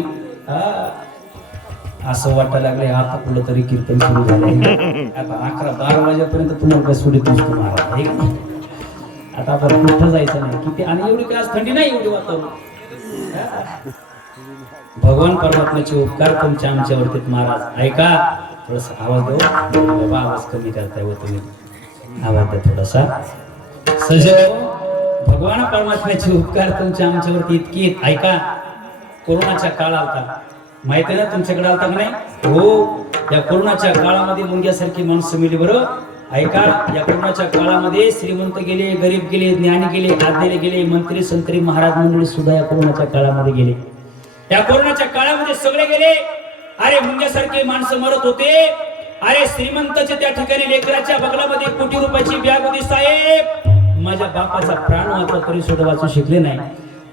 असं वाटायला लागले आता कुठलं तरी कीर्तन सुरू झालंय. आता 11-12 वाजेपर्यंत तुम्हाला काय सोडित नसतो महाराज आहे का नाही? आता आपण कुठं जायचं नाही किती आणि एवढी काय आज थंडी नाही एवढी वातावरण. भगवान परमात्म्याचे उपकार तुमच्या आमच्यावरती महाराज ऐका. थोडस आवाज देऊ बाबा, आवाज कमी करताय व तुम्ही आवाज द्या थोडासा. सजव भगवान परमात्म्याचे उपकार तुमच्या आमच्यावरती इतकी ऐका. कोरोनाच्या काळ आलता माहिती ना तुमच्याकडे आलता का नाही? हो, या कोरोनाच्या काळामध्ये मुंग्यासारखी माणसं मिळली. बरं ऐका, या कोरोनाच्या काळामध्ये श्रीमंत गेले, गरीब गेले, ज्ञानी गेले, आज्ञेले गेले, मंत्री संत्री महाराज मंडळी सुद्धा या कोरोनाच्या काळामध्ये गेले. या कोरोनाच्या काळामध्ये सगळे गेले. अरे मुंग्यासारखे माणसं मरत होते. अरे श्रीमंताचे त्या ठिकाणी लेकराच्या बगलामध्ये कोटी रुपयाची बॅग होती. साहेब माझ्या बापाचा प्राण वाचला तरी सुद्धा वाचू शिकले नाही.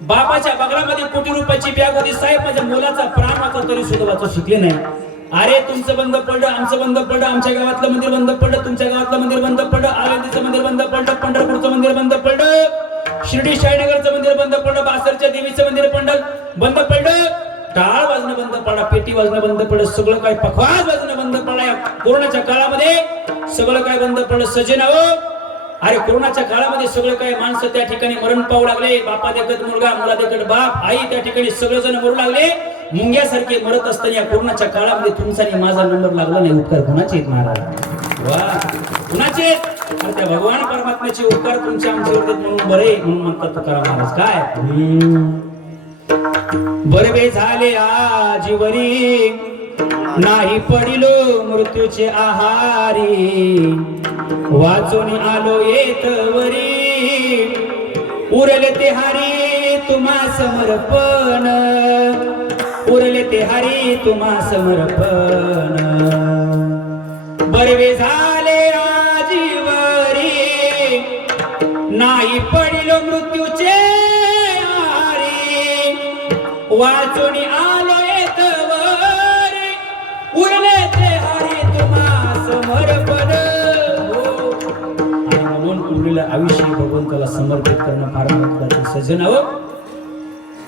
बापाच्या बगलामध्ये कोटी रुपयाची बॅग होती. साहेब माझ्या मुलाचा प्राण वाचला तरी सुद्धा वाचू शिकले नाही. अरे तुमचं बंद पडलं, आमचं बंद पडलं, आमच्या गावातलं मंदिर बंद पडलं, तुमच्या गावातलं मंदिर बंद पडलं, आळंदीचं मंदिर बंद पडलं, पंढरपूरचं मंदिर बंद पडलं, शिर्डी शाहीनगरचं मंदिर बंद पडलं, बासरच्या देवीचं मंदिर बंद पडलं, टाळ वाजणं बंद पडला, पेटी वाजणं बंद पडलं, सगळं काय पखवाज वाजणं बंद पडलं. कोरोनाच्या काळामध्ये सगळं काय बंद पडलं. सजनावं अरे कोरोनाच्या काळामध्ये सगळं काय माणसं त्या ठिकाणी मरण पावू लागले. बापा देखत मुलगा, मुला देखत बाप, आई त्या ठिकाणी सगळे जण मरू लागले. मुंग्यासारखे मरत असताना या कोरोनाच्या काळामध्ये तुमचा आणि माझा नंबर लागला नाही. उपकार कुणाचे आहेत महाराज? वा कुणाचे? त्या भगवान परमात्म्याचे उपकार तुमच्या आमच्यावर म्हणून बरे म्हणून म्हणतात तुकाराम महाराज. काय बरवे झाले आजीवरी, नाही पडिलो मृत्यूचे आहारी, वाचून आलो येतवरी, उरले ते हरी तुम्हा समर्पण, उरले ते हरी तुम्हा समर्पण. बरवे झाले आजीवरी, नाही पडिलो मृत्यूचे आहारी, वाचून आलो येतवरी, उरले ते हरी तुम्हा समर्पण. आयुष्य भगवंताला समर्पित करणं फार महत्वाचं. सजनावं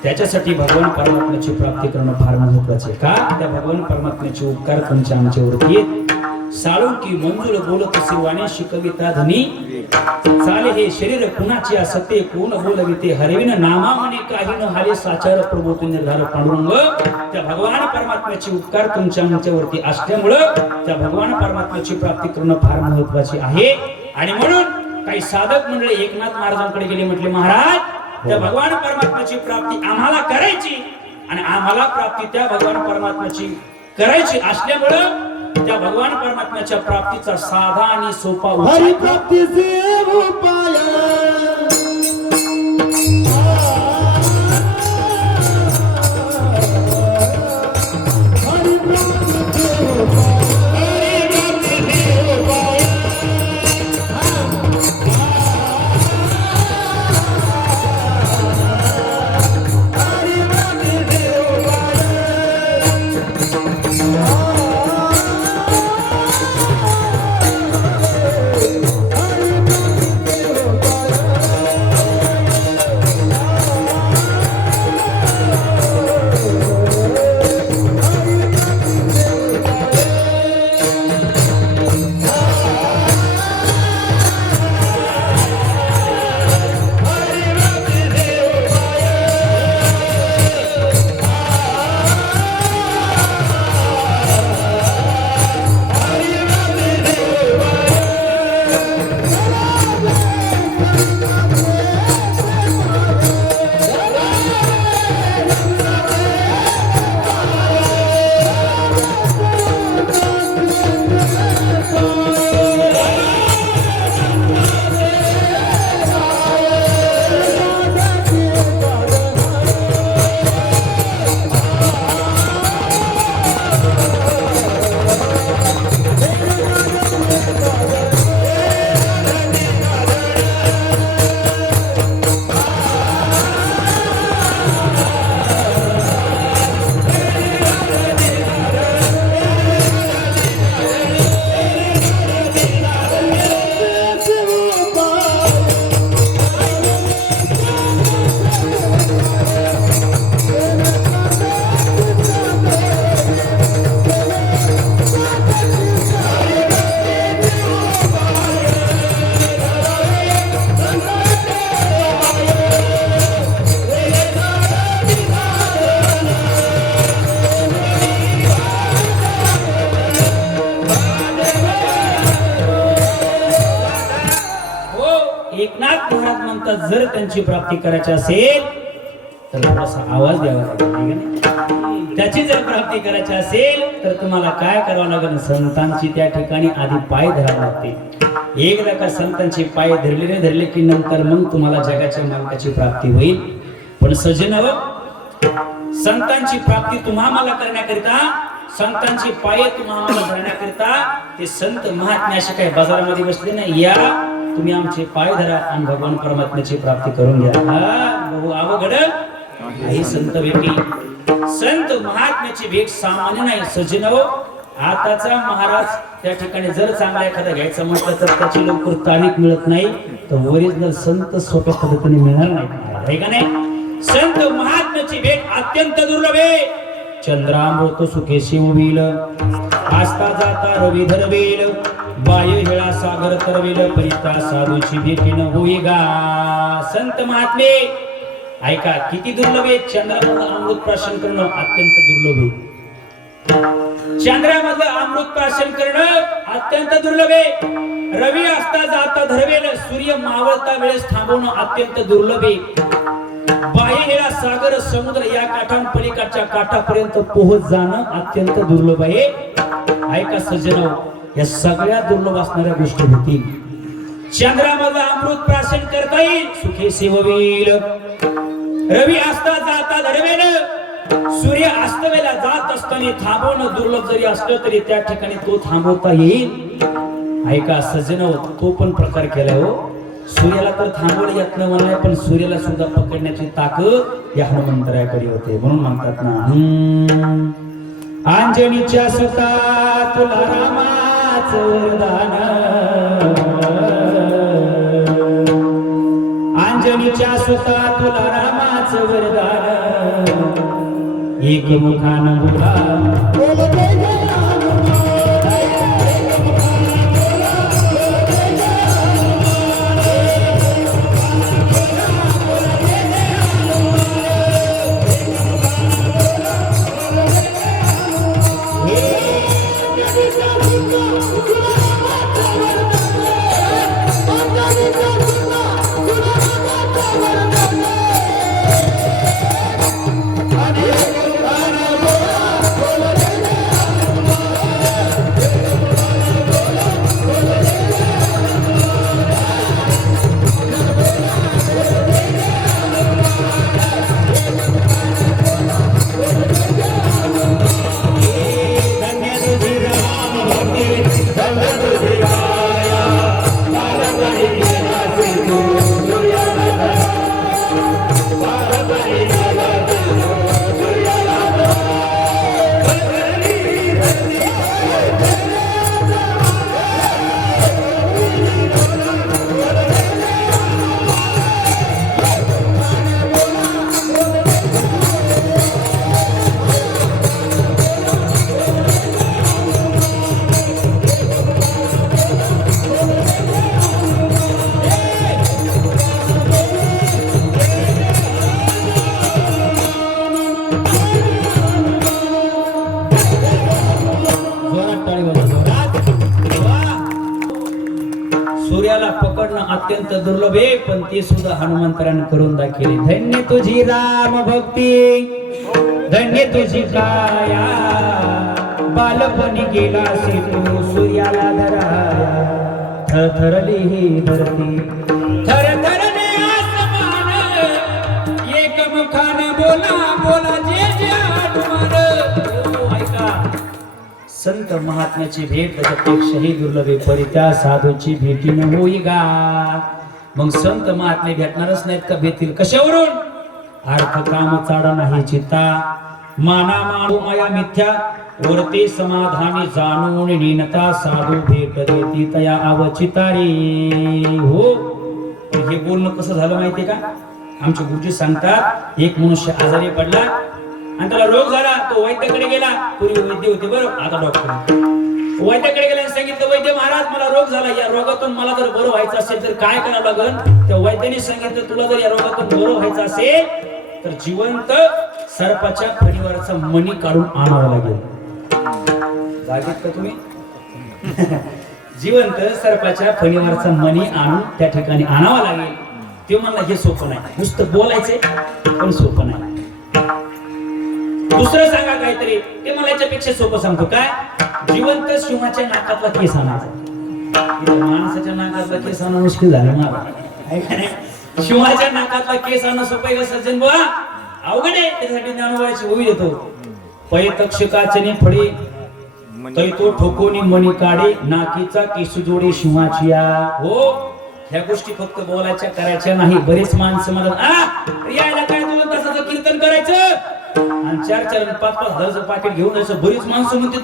त्याच्यासाठी भगवान परमात्म्याची प्राप्ती करणं फार महत्वाचे. का? त्या भगवान परमात्म्याचे उपकार तुमच्या आमच्यावरती साळुंकी मंजूळ बोलत शिवाने शिकविता धनी चाले हे शरीर कुणाची असते कोण बोलविते हरविन नामा म्हणे काही न हाले साचार प्रभू तू निर्धार पांडुरंग त्या भगवान परमात्म्याचे उपकार तुमच्या आमच्यावरती असल्यामुळं त्या भगवान परमात्म्याची प्राप्ती करणं फार महत्वाचे आहे आणि म्हणून काही साधक मंडळी एकनाथ महाराजांकडे गेले म्हटले महाराज त्या भगवान परमात्म्याची प्राप्ती आम्हाला करायची आणि आम्हाला प्राप्ती त्या भगवान परमात्म्याची करायची असल्यामुळं त्या भगवान परमात्म्याच्या प्राप्तीचा साधा आणि सोपा हरि प्राप्तीचे उपाय एकनाथ महाराज म्हणतात जर त्यांची प्राप्ती करायची असेल तर थोडासा आवाज द्यावा लागेल त्याची जर प्राप्ती करायची असेल तर तुम्हाला काय करावं लागेल संतांची त्या ठिकाणी आधी पाय धरावे लागते एकदा का संतांचे पाय धरले की नंतर मग तुम्हाला जगाच्या मालकाची प्राप्ती होईल पण सज्जनव संतांची प्राप्ती तुम्हाला करण्याकरिता संतांची पाय तुम्हाला धरण्याकरिता ते संत महात्मे असे काही बाजारामध्ये बसले नाही या तुम्ही आमचे पाय धरा आणि भगवान परमात्म्याची प्राप्ती करून घ्या बहु अवघड काही संत भेटी संत महात्म्याची भेट सामान्य नाही सज्जनव आताचा महाराज त्या ठिकाणी जर चांगला एखादा घ्यायचं म्हटलं तर त्याची लवकर तारीख मिळत नाही तर ओरिजिनल संत सोप्या पद्धतीने मिळणार नाही का नाही संत महात्म्याची भेट अत्यंत दुर्लभ आहे चंद्रामृत सुखेशी उभील आस्था जाता रवी धरवेल वायू हेळा सागर तरवेल परिता साधूची भेटी न होई गा संत महात्मे ऐका किती दुर्लभ आहे चंद्रामधलं अमृत प्राशन करणं अत्यंत दुर्लभ आहे चंद्रामधलं अमृत प्राशन करणं अत्यंत दुर्लभ आहे रवी असता जाता धरवेल सूर्य मावळता वेळेस थांबवणं अत्यंत दुर्लभ आहे बाहेर सागर समुद्र या काठांपलीकडच्या काठापर्यंत पोहोच जाणं अत्यंत दुर्लभ आहे ऐका सज्जनो या सगळ्या दुर्लभ असणाऱ्या गोष्टी होतील चंद्रामधलं अमृत प्राशन करता येईल सुखे सेववील रवी असता जाता धरवेल सूर्य अस्तवेला जात असताना थांबवणं दुर्लभ जरी असलं तरी त्या ठिकाणी तो थांबवता येईल ऐका सज्जनो तो पण प्रकार केलाय हो सूर्याला तर थांबवलं येत नाही पण सूर्याला सुद्धा पकडण्याची ताकद या हनुमंतरायाकडे होते म्हणून म्हणतात ना अंजनीच्या सुता तुला रामाचं वरदान अंजनीच्या सुता तुला रामाचं वरदान एक मुखानं बोला अत्यंत दुर्लभ आहे, पण ते सुद्धा हनुमंतराने करून दाखवले. धन्य तुझी राम भक्ती, धन्य तुझी काया, बालपणी गेलासी तू सूर्याला धराया. थरथरली ही धरती, थरथरले आसमान, एकमुखाने बोला बोला जे जे हनुमान. हो, ऐका, संत महात्म्याची भेट त्याच्यापेक्षाही दुर्लभ आहे, परी त्या साधूची भेटी न होई गा. मग संत महात्मे भेटणारच नाहीत का? भेटतील कशावरून? अर्थ काम चाडा नाही चित्ता, माना मानू माया मिथ्या, वरते समाधानी जाणून नीनता, साधू भेट देती तया अवचितारी. हो, पण हे बोलणं कसं झालं माहितीये का? आमचे गुरुजी सांगतात, एक मनुष्य आजारी पडला आणि त्याला रोग झाला. तो वैद्याकडे गेला. पूर्वी वैद्य होते बरं, आता डॉक्टर. वैद्याकडे गेला आणि सांगितलं, वैद्य महाराज मला रोग झाला, या रोगातून मला जर बरं व्हायचं असेल तर काय करावं लागेल? त्या वैद्याने सांगितलं, तुला जर या रोगातून बरं व्हायचं असेल तर जिवंत सर्पाच्या फणीवरचा मणी काढून आणावा लागेल. जागेत का तुम्ही? जिवंत सर्पाच्या फणीवरचा मणी आणून त्या ठिकाणी आणावा लागेल. ते म्हणला हे सोपं नाही, नुसतं बोलायचंय पण सोपं नाही. दुसरं सांगा काहीतरी. ते मला याच्यापेक्षा सोपं सांगतो. काय? जिवंत सिंहाच्या नाकातला केस आणायचा. माणसाच्या नाकातला केस आणणं मुश्किल झालं मला. सिंहाच्या नाकातला केस आणणं सोपं आहे का सज्जन बुवा? अवघड आहे. त्यासाठी ज्ञानोबाची ओवी देतो. पै तक्षकाचने फळे तै तो ठोकोनी मणी काढे, नाकीचा केस जोडे सिंहाची. हो, ह्या गोष्टी फक्त बोलायच्या करायच्या नाही. बरेच माणसं म्हणतात, यायला काय 2 तासाचं कीर्तन करायचं आणि 4-4 आणि 5-5 हजाराचं पाकिट घेऊन जायचं. बरीच माणसं म्हणतात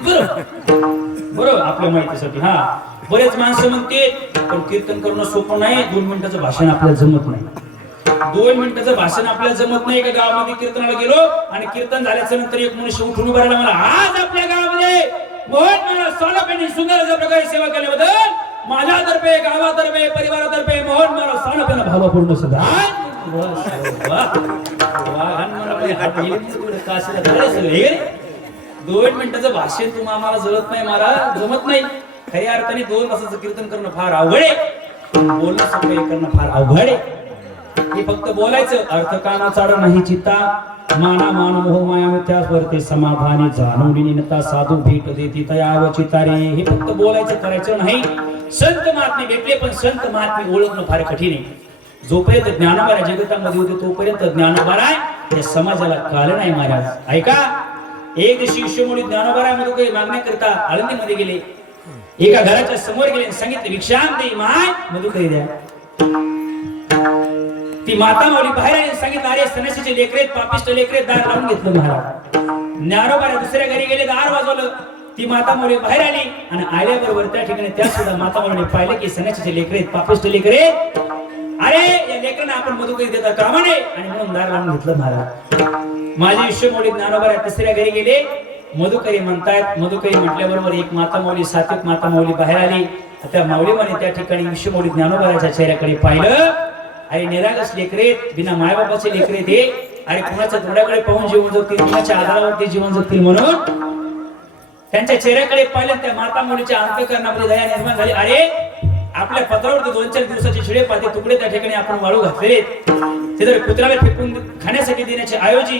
बरं आपल्या माहितीसाठी. हा, बरेच माणसं म्हणते, पण कीर्तन करणं सोपं नाही. 2 मिनिटाचं भाषण आपल्याला जमत नाही. 2 मिनिटाचं भाषण आपल्याला जमत नाही. एका गावामध्ये कीर्तनाला गेलो आणि कीर्तन झाल्याच्या नंतर एक मनुष्य उठून उभा राहिला. मला आज आपल्या गावामध्ये मोहन मला सानपेंनी सुंदर अशा प्रकारे सेवा केल्याबद्दल माझ्यातर्फे, गावातर्फे, परिवारातर्फे मोहन मला सानपेंना भावपूर्ण सुद्धा. 2 मिनिटाचं भाषण तुम्हाला आम्हाला जमत नाही, मला जमत नाही. खऱ्या अर्थाने 2 तासाचं कीर्तन करणं फार अवघड आहे. बोलणं सोपं करणं फार अवघड आहे. हे फक्त बोलायचं. अर्थ काना चाड नाही चित्ता, माना मान मोह माया मिथ्यास, वरते समाधानी जाणून नीनता, साधू भेट देती तया अवचितारी. हे फक्त बोलायचं करायचं नाही. संत महात्मे भेटले, पण संत महात्मे ओळखणं फार कठीण आहे. जोपर्यंत ज्ञानोबा जगतामध्ये होते तोपर्यंत ज्ञानोबा या समाजाला कळलं नाही महाराज. ऐका, एक दिवशी विश्वमोडी ज्ञानोबा मध्ये काही मागण्याकरता आळंदीमध्ये गेले. एका घराच्या समोर गेले, सांगितले, भिक्षाम दे माय, मधुकरी द्या. ती माता माऊली बाहेर आली, सांगितलं, अरे सन्यासीचे लेकरेत, पापिष्ट लेकरेत, दार लावून घेतलं महाराज. ज्ञानोबा दुसऱ्या घरी गेले, दार वाजवलं. ती माता माऊली बाहेर आली आणि आल्याबरोबर त्या ठिकाणी त्या सुद्धा माता माऊलीने पाहिलं की सन्यासीचे लेकरेत, पापिष्ट लेकरेत. अरे या लेकरांना आपण मधुकरी देता कामा नये, आणि म्हणून दार लावून घेतलं महाराज. माझे विश्वमोडी ज्ञानोबा तिसऱ्या घरी गेले, मधुकरी म्हणतायत. मधुकरी म्हटल्याबरोबर एक माता माऊली, सात्विक माता माऊली बाहेर आली. त्या माऊलीमाने त्या ठिकाणी विश्वमोडी ज्ञानोबाच्या चेहऱ्याकडे पाहिलं. अरे निरागस लेकरेत, बिना मायबापाचे लेकरेत हे. अरे कुणाच्या तोंडाकडे पाहून जीवन जगतील, कुणाच्या आधारावरती जीवन जगतील म्हणून त्यांच्या चेहऱ्याकडे पाहिलं. त्या माता माऊलीच्या अंतःकरणामध्ये दया निर्माण झाली. अरे आपल्या पत्रावरती 2-4 दिवसाचे शिळे पाते तुकडे त्या ठिकाणी आपण वाळू घातलेले, ते जर कुत्र्याला फेकून खाण्यासाठी देण्याचे ऐवजी,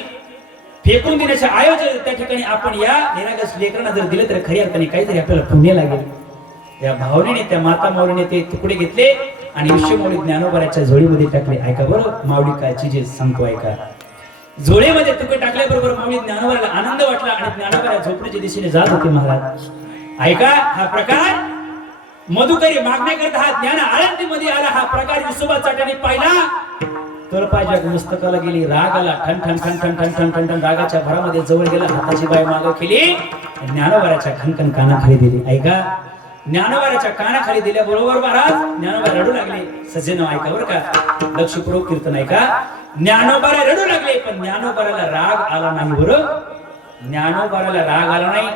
फेकून देण्याच्या ऐवजी त्या ठिकाणी आपण या निरागस लेकरांना जर दिलं तर खऱ्या अर्थाने काहीतरी आपल्याला पुण्य लागेल. या भावनेने त्या माता माऊलीने ते तुकडे घेतले आणि विश्वमौली ज्ञानोबाच्या झोळीमध्ये टाकले. ऐका बरं, माऊली काय चीज सांगतो ऐका. झोळीमध्ये तुकडे टाकल्याबरोबर माऊली ज्ञानोबाला आनंद वाटला आणि ज्ञानोबा झोपडीच्या दिशेने जात होते महाराज. ऐका, हा प्रकार मधुकरी मागण्याकरता हा ज्ञान आळंदीमध्ये आला. हा प्रकार विसोबा चाट्याने पाहिला. तळपायच्या मस्तकाला गेली, राग आला. ठण ठण ठण ठण ठण ठण ठण ठण रागाच्या भरामध्ये जवळ गेला, हाताची बाय मागं केली, ज्ञानोबाच्या खणखण कानाखाली दिली. ऐका, ज्ञानोबाच्या कानाखाली दिल्याबरोबर महाराज ज्ञानोबा रडू लागले. सज्जन ऐका बरं का, लक्षपूर्वक कीर्तन ऐका. ज्ञानोबाला रडू लागले, पण ज्ञानोबाला राग आला नाही. बरं, ज्ञानोबाला राग आला नाही.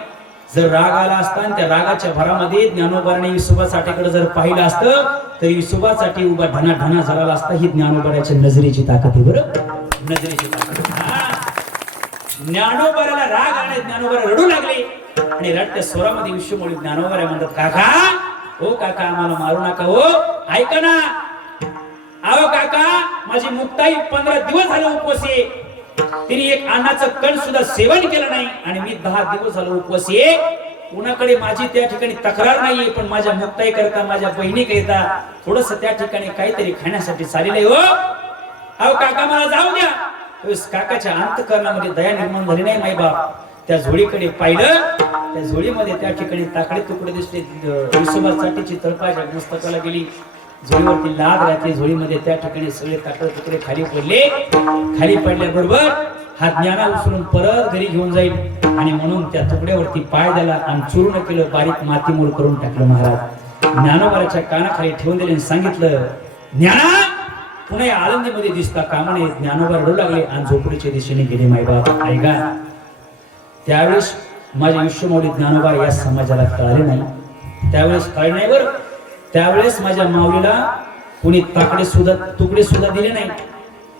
जर राग आला असता आणि त्या रागाच्या भरामध्ये ज्ञानोबाने विसोबासाठीकडे जर पाहिलं असतं तरी विसोबासाठी उभा ढना ढना झाला असता. ही ज्ञानोबाच्या नजरेची ताकद आहे. बरं, नजरेची ताकद. ज्ञानोबाला राग आला, ज्ञानोबा रडू लागले आणि रडत्या स्वरामध्ये विश्वमौली ज्ञानोबा म्हणतात, काका, ओ काका, आम्हाला मारू नका हो. ऐका ना, अहो काका, माझी मुक्ताई 15 दिवस झाले उपवासी आहे. तिने एक अन्नाचं कण सुद्धा सेवन केलं नाही आणि मी 10 दिवस झालो उपवासी आहे. कुणाकडे माझी त्या ठिकाणी तक्रार नाहीये, पण माझ्या मुक्ताई करता, माझ्या बहिणी करता थोडस त्या ठिकाणी काहीतरी खाण्यासाठी चाललेलं आहे. हो अहो काका, मला जाऊ द्या. काकाच्या अंतःकरणामध्ये दया निर्माण झाली नाही. माई बाप त्या झोळीकडे पाहिलं, त्या झोळीमध्ये त्या ठिकाणी ताकडे तुकडे दिसले. विसोबासाठीची तळपाच्या मस्तकाला गेली, झोळीवरती लाद घातली. झोळीमध्ये त्या ठिकाणी सगळे ताकडे तुकडे खाली पडले. खाली पडल्याबरोबर हा ज्ञाना उचलून परत घरी घेऊन जाईल आणि म्हणून त्या तुकड्यावरती पाय दिला आणि चूर्ण केलं, बारीक मातीमोल करून टाकलं. महाराज ज्ञानोबाच्या कानाखाली ठेवून दिले आणि सांगितलं, ज्ञाना पुन्हा या आळंदीमध्ये दिसता कामा नये. ज्ञानोबा रडू लागले आणि झोपडीच्या दिशेने गेले. मायबाप ऐका, त्यावेळेस माझे विश्वमौली ज्ञानोबा या समाजाला कळले नाही. त्यावेळेस कळले नाही बरं. त्यावेळेस माझ्या माऊलीला कोणी तुकडे सुद्धा दिले नाही.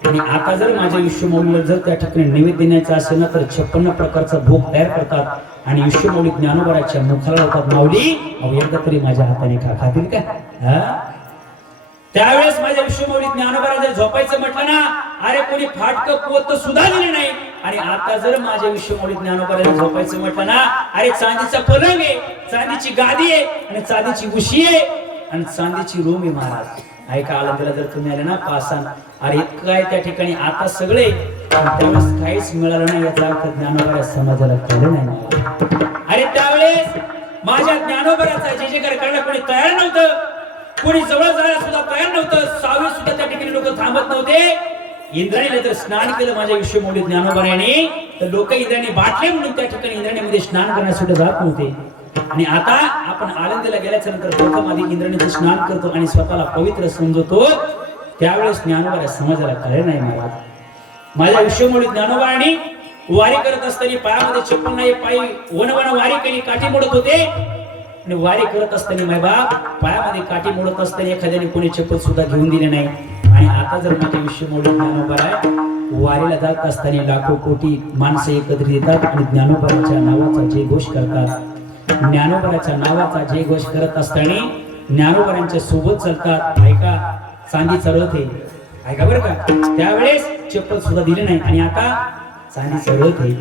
आणि आता जर माझ्या विश्वमौलीला जर त्या ठिकाणी नैवेद्य देण्याचा असेल ना, तर 56 प्रकारचा भोग तयार करतात आणि विश्वमौली ज्ञानोबाच्या मुखाला लावतात. माऊली अहो एकदा तरी माझ्या हाताने खातील का? त्यावेळेस माझ्या विश्वमौली ज्ञानोबाला जर झोपायचं म्हटलं ना, अरे कोणी फाटकं पोत सुद्धा दिले नाही. आणि आता जर माझ्या विश्वमौली ज्ञानोबाला झोपायचं म्हटलं ना, अरे चांदीचा पलंग आहे, चांदीची गादी आहे आणि चांदीची उशी आहे आणि चांदीची रूम आहे. महाराज ऐका, आळंदीला जर तुम्ही आले ना पासान, अरे इतकं काय त्या ठिकाणी आता सगळे, त्यावेळेस काहीच मिळालं नाही. याचा अर्थ ज्ञानोबा समाजाला कळलं नाही. अरे त्यावेळेस माझ्या ज्ञानोबाचा जे जयकार करायला कोणी तयार नव्हतं, कोणी जवळ जायला सुद्धा तयार नव्हतं. 6वी सुद्धा त्या ठिकाणी लोक थांबत नव्हते. इंद्राणीला जर स्नान केलं माझ्या विश्वमौली ज्ञानोबाने, तर लोक इंद्राणी बाटले म्हणून त्या ठिकाणी इंद्राणीमध्ये स्नान करण्यासाठी जात नव्हते. आणि आता आपण आळंदीला गेल्याच्या नंतर प्रथम आधी इंद्राणीचं स्नान करतो आणि स्वतःला पवित्र समजतो. त्यावेळेस ज्ञानोबा समाजाला कळले नाही. महाराज माझ्या विश्वमौली ज्ञानोबाने वारी करत असताना पायामध्ये चप्पल नाही, पायी वनवन वारी केली, काठी मोडत होते. आणि वारी करत असताना मायबाप पायामध्ये काठी मोडत असताना एखाद्याने कोणी चप्पल सुद्धा घेऊन दिले नाही. आणि आता जर माझ्या विश्वमौली ज्ञानोबा वारीला जात असताना लाखो कोटी माणसं एकत्रित येतात आणि ज्ञानोबाच्या नावाचा जय घोष करतात. ज्ञानोबाच्या नावाचा जय घोष करत असताना ज्ञानोबांच्या सोबत चालतात. ऐका, चांदीचा रथ आहे. ऐका बरं का, त्यावेळेस चप्पल सुद्धा दिले नाही. आणि आता चांदीचा रथ आहे.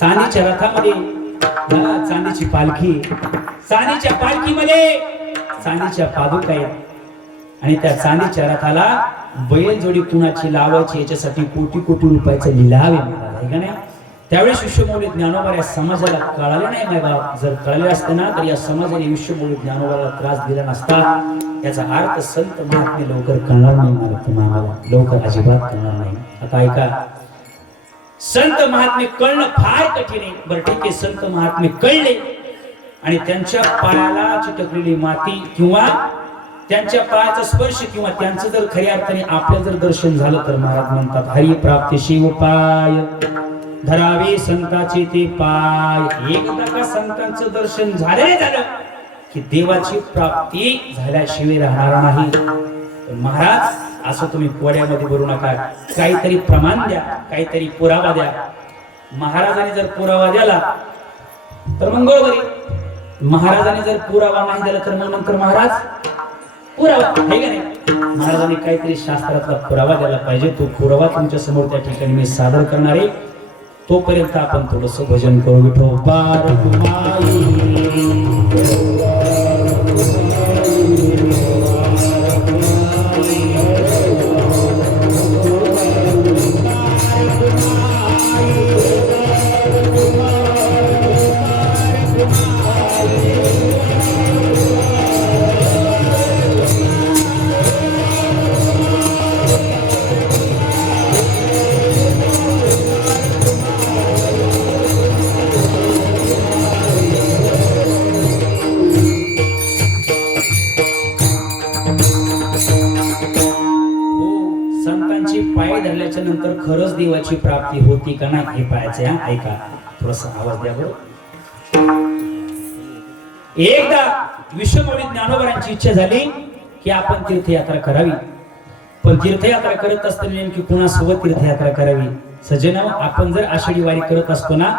चांदीच्या रथामध्ये चांदीची पालखी, चांदीच्या पालखीमध्ये चांदीच्या पादुका आहेत आणि त्या चांदीच्या रथाला बैलजोडी कुणाची लावायची याच्यासाठी कोटी कोटी रुपयाचा लिलाव आहे का नाही. त्यावेळेस विश्वमौली ज्ञानोबा या समाजाला कळाले नाही. मायबाप जर कळले असते ना, तर या समाजाने विश्वमौली ज्ञानोबाला त्रास दिला नसता. याचा अर्थ संत महात्मे लवकर कळणार नाही. मला लवकर अजिबात कळणार नाही. आता ऐका, संत महात्मे कळणं फार कठीण आहे. बरं ठीक आहे, संत महात्मे कळले आणि त्यांच्या पायाला चिटकलेली माती किंवा त्यांच्या पायाचा स्पर्श किंवा त्यांचं जर खऱ्या अर्थाने आपलं जर दर्शन झालं, तर महाराज म्हणतात हरी प्राप्तीशी उपाय धरावे संताचे ते पाय. एकदा का संतांचं दर्शन झालं की देवाची प्राप्ती झाल्याशिवाय राहणार नाही. महाराज असं तुम्ही कोड्यामध्ये भरू नका. काहीतरी प्रमाण द्या, काहीतरी पुरावा द्या. महाराजांनी जर पुरावा द्याला तर मग बरोबर. महाराजांनी जर पुरावा नाही दिला तर मग नंतर महाराज पुरावा आहे का नाही. महाराजांनी काहीतरी शास्त्रातला पुरावा द्यायला पाहिजे. तो पुरावा तुमच्या समोर त्या ठिकाणी मी सादर करणार आहे. तोपर्यंत आपण थोडस भजन करू. विठोबा नंतर खरंच देवाची प्राप्ती होती का नाही हे पाहायचं. ऐका, थोडासा आवाज द्या बरं. एकदा विश्वमौली ज्ञानोबांची इच्छा झाली की आपण तीर्थयात्रा करावी. पण तीर्थयात्रा करत असताना नेमकी कुणासोबत तीर्थयात्रा करावी. सज्जनो, आपण जर आषाढी वारी करत असतो ना,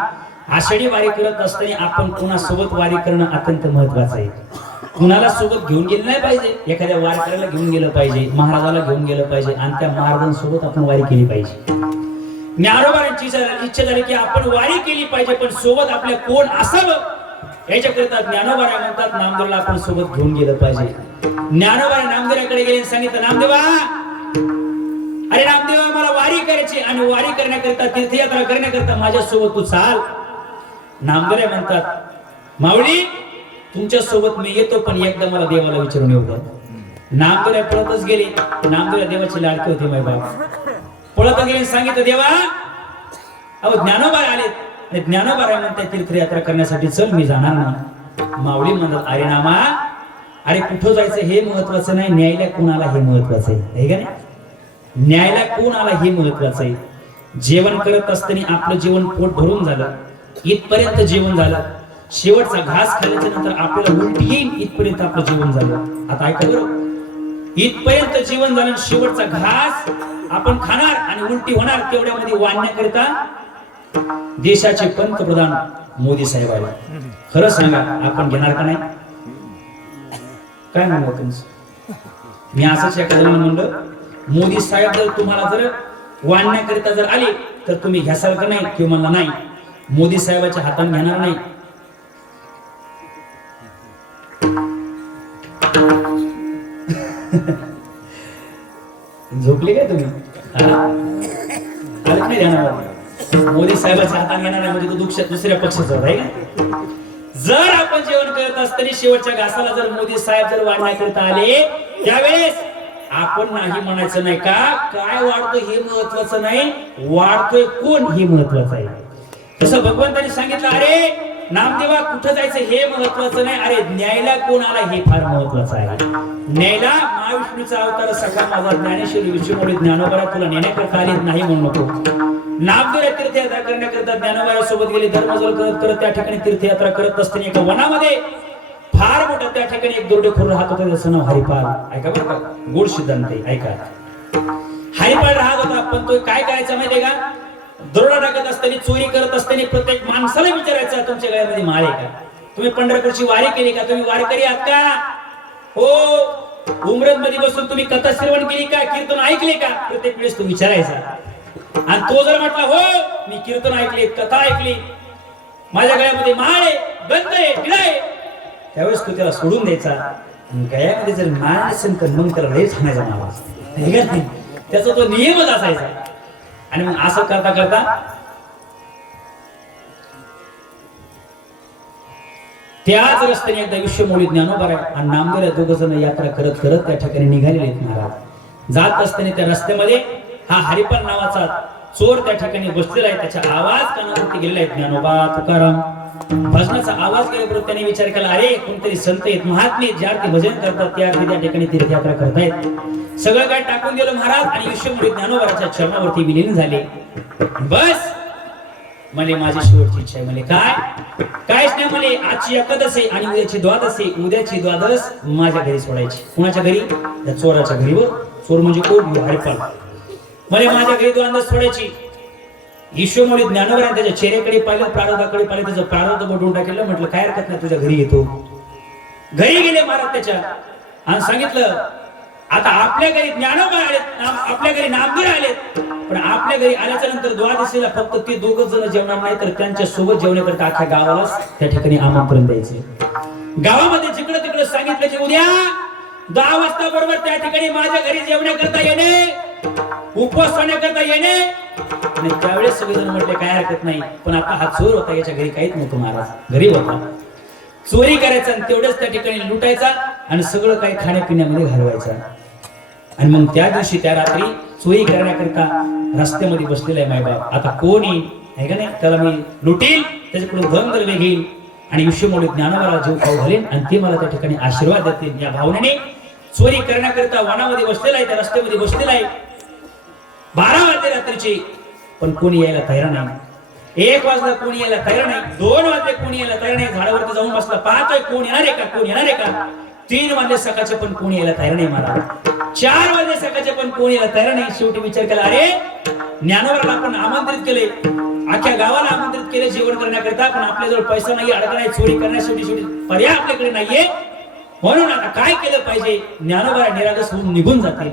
आषाढी वारी करत असताना आपण कुणासोबत वारी करणं अत्यंत महत्वाचं आहे. कुणाला सोबत घेऊन गेलं नाही पाहिजे, एखाद्या वारकऱ्याला घेऊन गेलं पाहिजे, महाराजाला घेऊन गेलं पाहिजे आणि त्या महाराजांसोबत आपण वारी केली पाहिजे. ज्ञानोबांची इच्छा झाली की आपण वारी केली पाहिजे, पण सोबत आपल्या कोण असावं याच्याकरिता ज्ञानोबा म्हणतात नामदेवाला आपण सोबत घेऊन गेलं पाहिजे. ज्ञानोबा नामदेवाकडे गेले, सांगितलं नामदेवा, अरे नामदेवा मला वारी करायची आणि वारी करण्याकरिता तीर्थयात्रा करण्याकरिता माझ्या सोबत तू चाल. नामदेव म्हणतात माऊली तुमच्या सोबत मी येतो, पण एकदा मला देवाला विचारून येऊ द्या. नामदेव पळतच गेले. नामदेव देवाची लाडकी होती माय बाप. पळत गेले, सांगितलं देवा अहो ज्ञानोबा आलेत आणि ज्ञानोबा म्हणतात तीर्थयात्रा करण्यासाठी चल मी जाणार नाही. माऊली म्हणतात अरे नामा, अरे कुठं जायचं हे महत्वाचं नाही, न्यायला कोणाला हे महत्वाचं आहे का नाही. न्यायला कोण आला हे महत्वाचं आहे. जेवण करत असताना आपलं जेवण पोट भरून झालं, इथपर्यंत जेवण झालं, शेवटचा घास खाल्ल्याच्या नंतर आपल्याला उलटी येईल इथपर्यंत आपलं जेवण झालं. आता ऐका बरं, इथपर्यंत जेवण झालं, शेवटचा घास आपण खाणार आणि उलटी होणार, तेवढ्यामध्ये वाढण्याकरिता देशाचे पंतप्रधान मोदी साहेब आले. खरं सांगा आपण घेणार का नाही? काय म्हणलं तुमचं? मी असंच एखाद्याला म्हणलं मोदी साहेब जर तुम्हाला जर वाढण्याकरिता जर आले तर तुम्ही घ्यासाल का नाही? किंवा मला नाही, मोदी साहेबाच्या हाताने घेणार नाही. झोपले काय तुम्ही? नाही घेणार, मोदी साहेबाच्या हाताने घेणार नाही म्हणजे तो दुसऱ्या पक्षाचा आहे का? जर आपण जेवण करत असताना शेवटच्या घासाला जर मोदी साहेब जर वाढण्याकरिता आले त्यावेळेस आपण नाही म्हणायचं नाही का काय वाढतोय हे महत्वाचं नाही, वाढतोय कोण हे महत्वाचं आहे. तसं भगवंतांनी सांगितलं अरे नामदेवा कुठं जायचं हे महत्वाचं नाही, अरे न्यायला कोण आला हे फार महत्वाचं आहे. न्यायला महाविष्णूचा अवतार सखा माझा ज्ञानेश्वरी विष्णुमूर्ती ज्ञानोबा तुला नेण्याकरता आले नाही म्हणू नको. नामदेव तीर्थयात्रा करण्याकरता ज्ञानोबा सोबत गेले. धर्मजल करत करत त्या ठिकाणी तीर्थयात्रा करत असताना एका वनामध्ये फार मोठा त्या ठिकाणी एक दुर्डेखोर राहत होता, त्याचं नाव हरिपाल. ऐका बरं का, गोड सिद्धांत ऐका. हरिपाल राहत होता, पण तो काय करायचा माहितीये का, दरोडा टाकत असताना चोरी करत असताना प्रत्येक माणसाला विचारायचा तुमच्या गळ्यामध्ये माळ आहे का, तुम्ही पंढरपूरची वारी केली का, तुम्ही वारकरी आहात का, हो उमरत मध्ये बसून तुम्ही कथा श्रवण केली का, कीर्तन ऐकले का, प्रत्येक वेळेस तो विचारायचा. आणि तो जर म्हटला हो मी कीर्तन ऐकले, कथा ऐकली, माझ्या गळ्यामध्ये माळ आहे, गंध आहे, टिळा आहे, त्यावेळेस तो त्याला सोडून द्यायचा. गळ्यामध्ये जर माळ नसेल तर मग त्याला लय छानायचा माळ, त्याचा तो नियमच असायचा. आणि मग असं करता करता त्याच रस्त्याने एकदा विश्वमौली ज्ञानोबा आणि नामदेव दोघ जण यात्रा करत करत त्या ठिकाणी निघालेले आहेत महाराज. जात असताना त्या रस्त्यामध्ये हा हरिपाल नावाचा चोर त्या ठिकाणी बसलेला आहे. त्याचा आवाज कानावरती गेलेला आहे, ज्ञानोबा तुकाराम. भजनाचा आवाज गेल्याबरोबर त्याने विचार केला अरे कोणतरी संत आहेत, महात्मे ज्या ते भजन करतात त्या ठिकाणी तीर्थयात्रा करतायत. सगळं काय टाकून गेलं महाराज आणि विश्वमूर्ती ज्ञानोबाच्या चरणावरती विलीन झाले. बस मला माझी शेवटची इच्छा आहे. मला कायच नाही, मला आजची एकादश आहे आणि उद्याची द्वादश आहे. उद्याची द्वादश माझ्या घरी सोडायची. कुणाच्या घरी? त्या चोराच्या घरी. व चोर म्हणजे कोण? हरिपाल. मला माझ्या घरी द्वादश सोडायची. विश्वमूर्ती ज्ञानोबा त्याच्या चेहऱ्याकडे पाहिलं, प्रारब्धाकडे पाहिलं, त्याचं प्रारब्ध बदलून टाकलं. म्हटलं काय हरकत नाही, तुझ्या घरी येतो. घरी गेले महाराज त्याच्या आणि सांगितलं आता आपल्या घरी ज्ञानोबा आलेत, आपल्या घरी नामदेव आलेत, पण आपल्या घरी आल्याच्या नंतर द्वादशीला फक्त ते दोघच जण जेवणार नाही तर त्यांच्या सोबत जेवण्याकरता अख्ख्या गावाला त्या ठिकाणी आमंत्रण द्यायचे. गावामध्ये जिकडे तिकडे सांगितलं की उद्या 10 वाजता बरोबर त्या ठिकाणी माझ्या घरी जेवण्याकरता येणे, उपवास करण्याकरता येणे. आणि त्यावेळेस सगळेजण म्हटले काय हरकत नाही, पण आता हा चोर होता, याच्या घरी काहीच नव्हतं महाराज, घरी होता. चोरी करायचा आणि तेवढेच त्या ठिकाणी लुटायचा आणि सगळं काही खाण्यापिण्यामध्ये घालवायचा. आणि मग त्या दिवशी त्या रात्री चोरी करण्याकरिता रस्त्यामध्ये बसलेला आहे मायबाप. आता कोण येईल आहे का नाही, त्याला मी लुटील, त्याच्याकडून धन द्रव्य घेईल आणि विश्वमूर्ती ज्ञानोबाला जीव खाऊ घालेन आणि ते मला त्या ठिकाणी आशीर्वाद देतील. या भावनेने चोरी करण्याकरिता वनामध्ये बसलेला आहे, त्या रस्त्यामध्ये बसलेला आहे. 12 वाजले रात्रीचे, पण कोणी यायला तयार नाही. 1 वाजता कोणी यायला तयार नाही. 2 वाजले कोणी यायला तयार नाही. झाडावरती जाऊन बसला, पाहतोय कोण येणार आहे का, कोण येणार आहे का. 3 वाजले सकाळचे, पण कोणी यायला तयार नाही मला. 4 वाजले सकाळचे, पण कोणी यायला तयार नाही. शेवटी विचार केला अरे ज्ञानोबाला आपण आमंत्रित केले, अख्ख्या गावाला आमंत्रित केले जेवण करण्याकरिता, पण आपल्याजवळ पैसा नाही, अडका नाही, चोरी करण्यासाठी शेवटी पर्याय आपल्याकडे नाहीये. म्हणून आता काय केलं पाहिजे? ज्ञानोबा निरागस होऊन निघून जातील,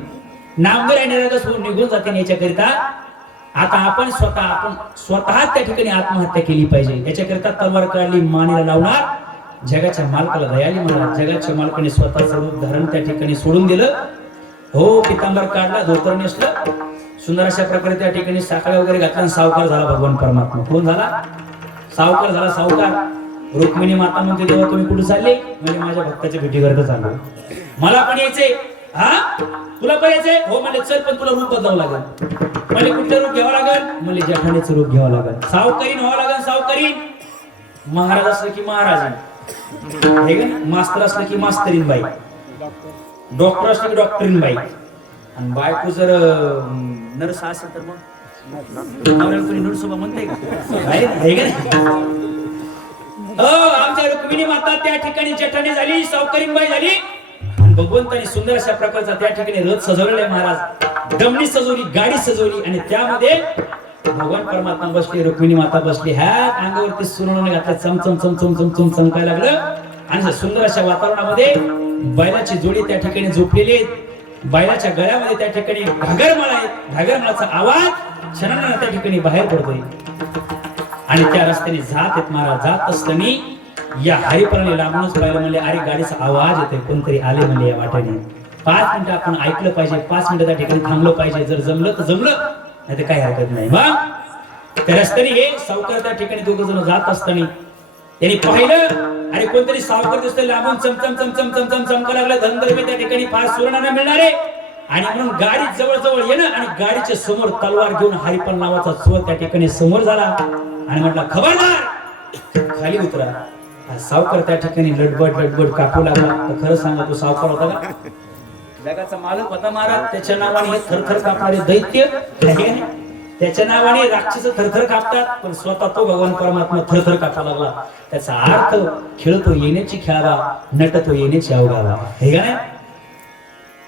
नामदेव निरागस होऊन निघून जातील. याच्याकरिता आता आपण स्वतः त्या ठिकाणी आत्महत्या केली पाहिजे. याच्याकरिता तलवार काढली, मानेला लावणार. जगाच्या मालकाला दयाली महाराज, जगाच्या मालकाने स्वतःचं रूप धारण त्या ठिकाणी सोडून दिलं. हो, पितांबर काढला, धोतर नेसलं, सुंदर अशा प्रकारे त्या ठिकाणी साखळ्या वगैरे घातल्या आणि सावकार झाला भगवान परमात्मा. कोण झाला? सावकार झाला, सावकार. रुक्मिणी माता म्हणते, देवा तुम्ही कुठे चालले? म्हणजे माझ्या भक्ताच्या भेटीकरता चाललो. मला पण यायचंय. हा, तुला पण यायचंय? हो म्हणजे चल, पण तुला रूप बदलावं लागेल. म्हणजे कुठलं रूप घ्यावं लागेल? म्हणजे जेठाणीचं रूप घ्यावं लागेल. सावकारीन व्हावं लागेल, सावकारीन. महाराज असलं की महाराज, हे का ना, मास्तर असलं की मास्तरीन बाई, डॉक्टर असलं की डॉक्टरीन बाई. आणि बायको जर नर्स असेल तर मग कोणी नर्सोबा म्हणते का? आमच्या रुक्मिणी माता त्या ठिकाणी जेठाणी झाली, सावकारीन बाई झाली. भगवंतानी सुंदर अशा प्रकारचा त्या ठिकाणी रथ सजवलेला आहे महाराज. दमणी सजवली, गाडी सजवली आणि त्यामध्ये भगवान परमात्मा बसले, रुक्मिणी माता बसली. ह्या अंगावरती सुरवणे घातल्या, चमचम चमचम चमचम चमकायला लागलं. आणि सुंदर अशा वातावरणामध्ये बैलाची जोडी त्या ठिकाणी झोपलेली आहे. बैलाच्या गळ्यामध्ये त्या ठिकाणी घागरमाळा आहे. घागरमाळाचा आवाज क्षणांना त्या ठिकाणी बाहेर पडतोय. आणि त्या रस्त्याने जात आहेत महाराज. जात असताना या हरिपराने लांबूनच पाहिलं, म्हणले अरे गाडीचा आवाज येतोय, कोणतरी आले म्हणले या वाटेने. 5 मिनिटं आपण ऐकलं पाहिजे, 5 मिनिटं त्या ठिकाणी थांबलं पाहिजे. जर जमलं तर जमलं, नाही तर काही हरकत नाही. मग त्या रस्त्याने हे सावकार त्या ठिकाणी दोघ जण जात असताना त्यांनी पाहिलं, अरे कोणतरी सावकार दिसतोय लांबून, चमचम चमचम चमचम चमकायला लागलं. धनगरबे त्या ठिकाणी फार सुवर्णाने मिळणारे. आणि म्हणून गाडी जवळ जवळ येणं आणि गाडीच्या समोर तलवार घेऊन हरिपण नावाचा चोर त्या ठिकाणी समोर झाला आणि म्हटला, खबरदार, खाली उतरा. सावकार त्या ठिकाणी लडबड लडबड कापू लागला. तर खरं सांगा, तो सावकार होता का? जगाचा मालक होता महाराज. त्याच्या नावाने हे थरथर कापणारे दैत्य, त्याच्या नावाने राक्षस थरथर कापतात, पण स्वतः तो भगवान परमात्मा थरथर कापा लागला. त्याचा अर्थ खेळतो येण्याची खेळावा, नटतो येण्याची अवघावा. हे का नाही?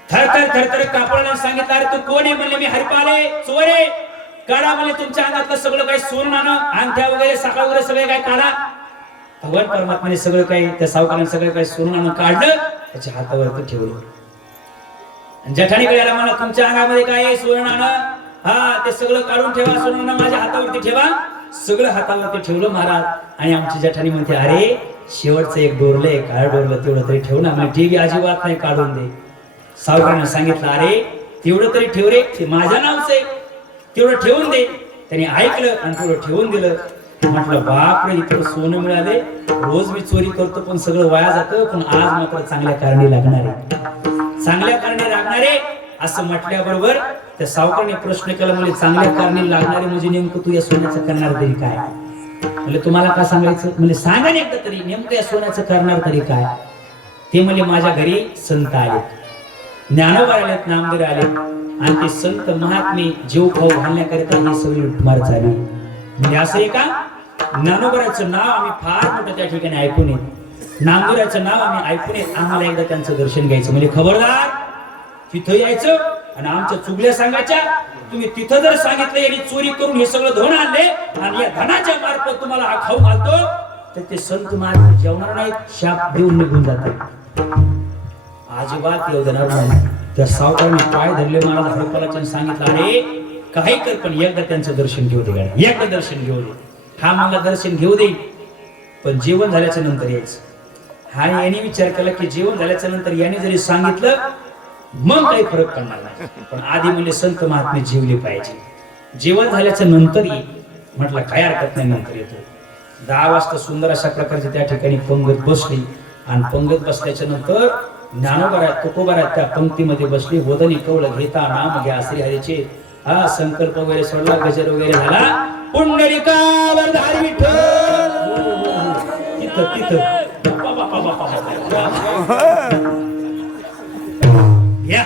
थरथर थरथर कापण्याने सांगितलं, अरे तू कोण आहे? म्हणले मी हरिपाले, चोरे. काढा म्हणले तुमच्या अंगातलं सगळं काही सोनं नाणं, अंगठ्या वगैरे साखा वगैरे सगळे काय काढा. भगवान परमात्माने सगळं काही त्या सावकाराने सगळं काही सोनं नाणं काढलं, त्याच्या हातावरती ठेवलं. जेठाणीकडे आला, मला तुमच्या अंगामध्ये काय आहे? सोनं नाणं. हा, ते सगळं काढून ठेवा, सोनं नाणं माझ्या हातावरती ठेवा. सगळं हातावरती ठेवलं महाराज. आणि आमची जेठाणी म्हणते, अरे शेवटचं एक डोरलं, एक काळ डोरलं, तेवढं तरी ठेव ना. म्हणजे ठीक आहे, अजिबात नाही, काढून दे. सावकाराने सांगितलं, अरे तेवढं तरी ठेव रे, ते माझ्या नावचं आहे, तेवढं ठेवून दे. त्यांनी ऐकलं आणि तेवढं ठेवून दिलं. म्हटलं, बापरे, इतकं सोनं मिळाले. रोज मी चोरी करतो पण सगळं वाया जातं, पण आज मात्र चांगल्या कारणी लागणारे, चांगल्या कारणी लागणारे. असं म्हटल्याबरोबर त्या सावकाराने प्रश्न केला, म्हणजे चांगल्या कारणी लागणारे म्हणजे नेमकं तू या सोन्याचं करणार तरी काय? म्हणजे तुम्हाला काय सांगायचं? म्हणजे सांगा एकदा तरी, नेमकं या सोन्याचं करणार तरी काय? ते म्हणजे माझ्या घरी संत आले, ज्ञानोबा आलेत, नामदेव आले. आणि ते संत महात्मे जीव खाऊ घालण्याकरिता ही सगळी लुटमार झाली. म्हणजे असं आहे का? ज्ञानोबाचं नाव आम्ही फार मोठं त्या ठिकाणी ऐकून येत, नामदेवाचं नाव आम्ही ऐकून येत. आम्हाला एकदा त्यांचं दर्शन घ्यायचं. म्हणजे खबरदार, तिथं यायचं आणि आमच्या चुगल्या सांगायच्या. तुम्ही तिथं जर सांगितलं यांनी चोरी करून हे सगळं धन आणले आणि या धनाच्या मार्फत तुम्हाला हा खाऊ घालतो, तर ते संत महात्मे जेवणार नाहीत, शाप देऊन निघून जातात. अजिबात येऊ देणार नाही. त्या सावकाराने पाय धरले महाराज हरिपालाच्या, सांगितलं, अरे काही कर पण एकदा त्यांचं दर्शन घेऊ दे, एकदा दर्शन घेऊ दे. हा मला दर्शन घेऊ दे, पण जेवण झाल्याच्या नंतर यायचं. हा याने विचार केला की जेवण झाल्याच्या नंतर याने जरी सांगितलं मग काही फरक पडणार नाही, पण आधी म्हणजे संत महात्मे जेवले पाहिजे. जेवण झाल्याच्या नंतर ये. म्हटलं काय हरकत नाही, नंतर येतो. 10 वाजता सुंदर अशा प्रकारचे त्या ठिकाणी पंगत बसली. आणि पंगत बसल्याच्या नंतर ज्ञानोबा तुकोबा त्या पंक्तीमध्ये बसली. वदनी कवळ घेता नाम घ्या श्रीहरीचे. हा, संकल्प वगैरे सोडला, गजर वगैरे झाला. पुंडलिकावर धार विठ्ठल. तिथं तिथं या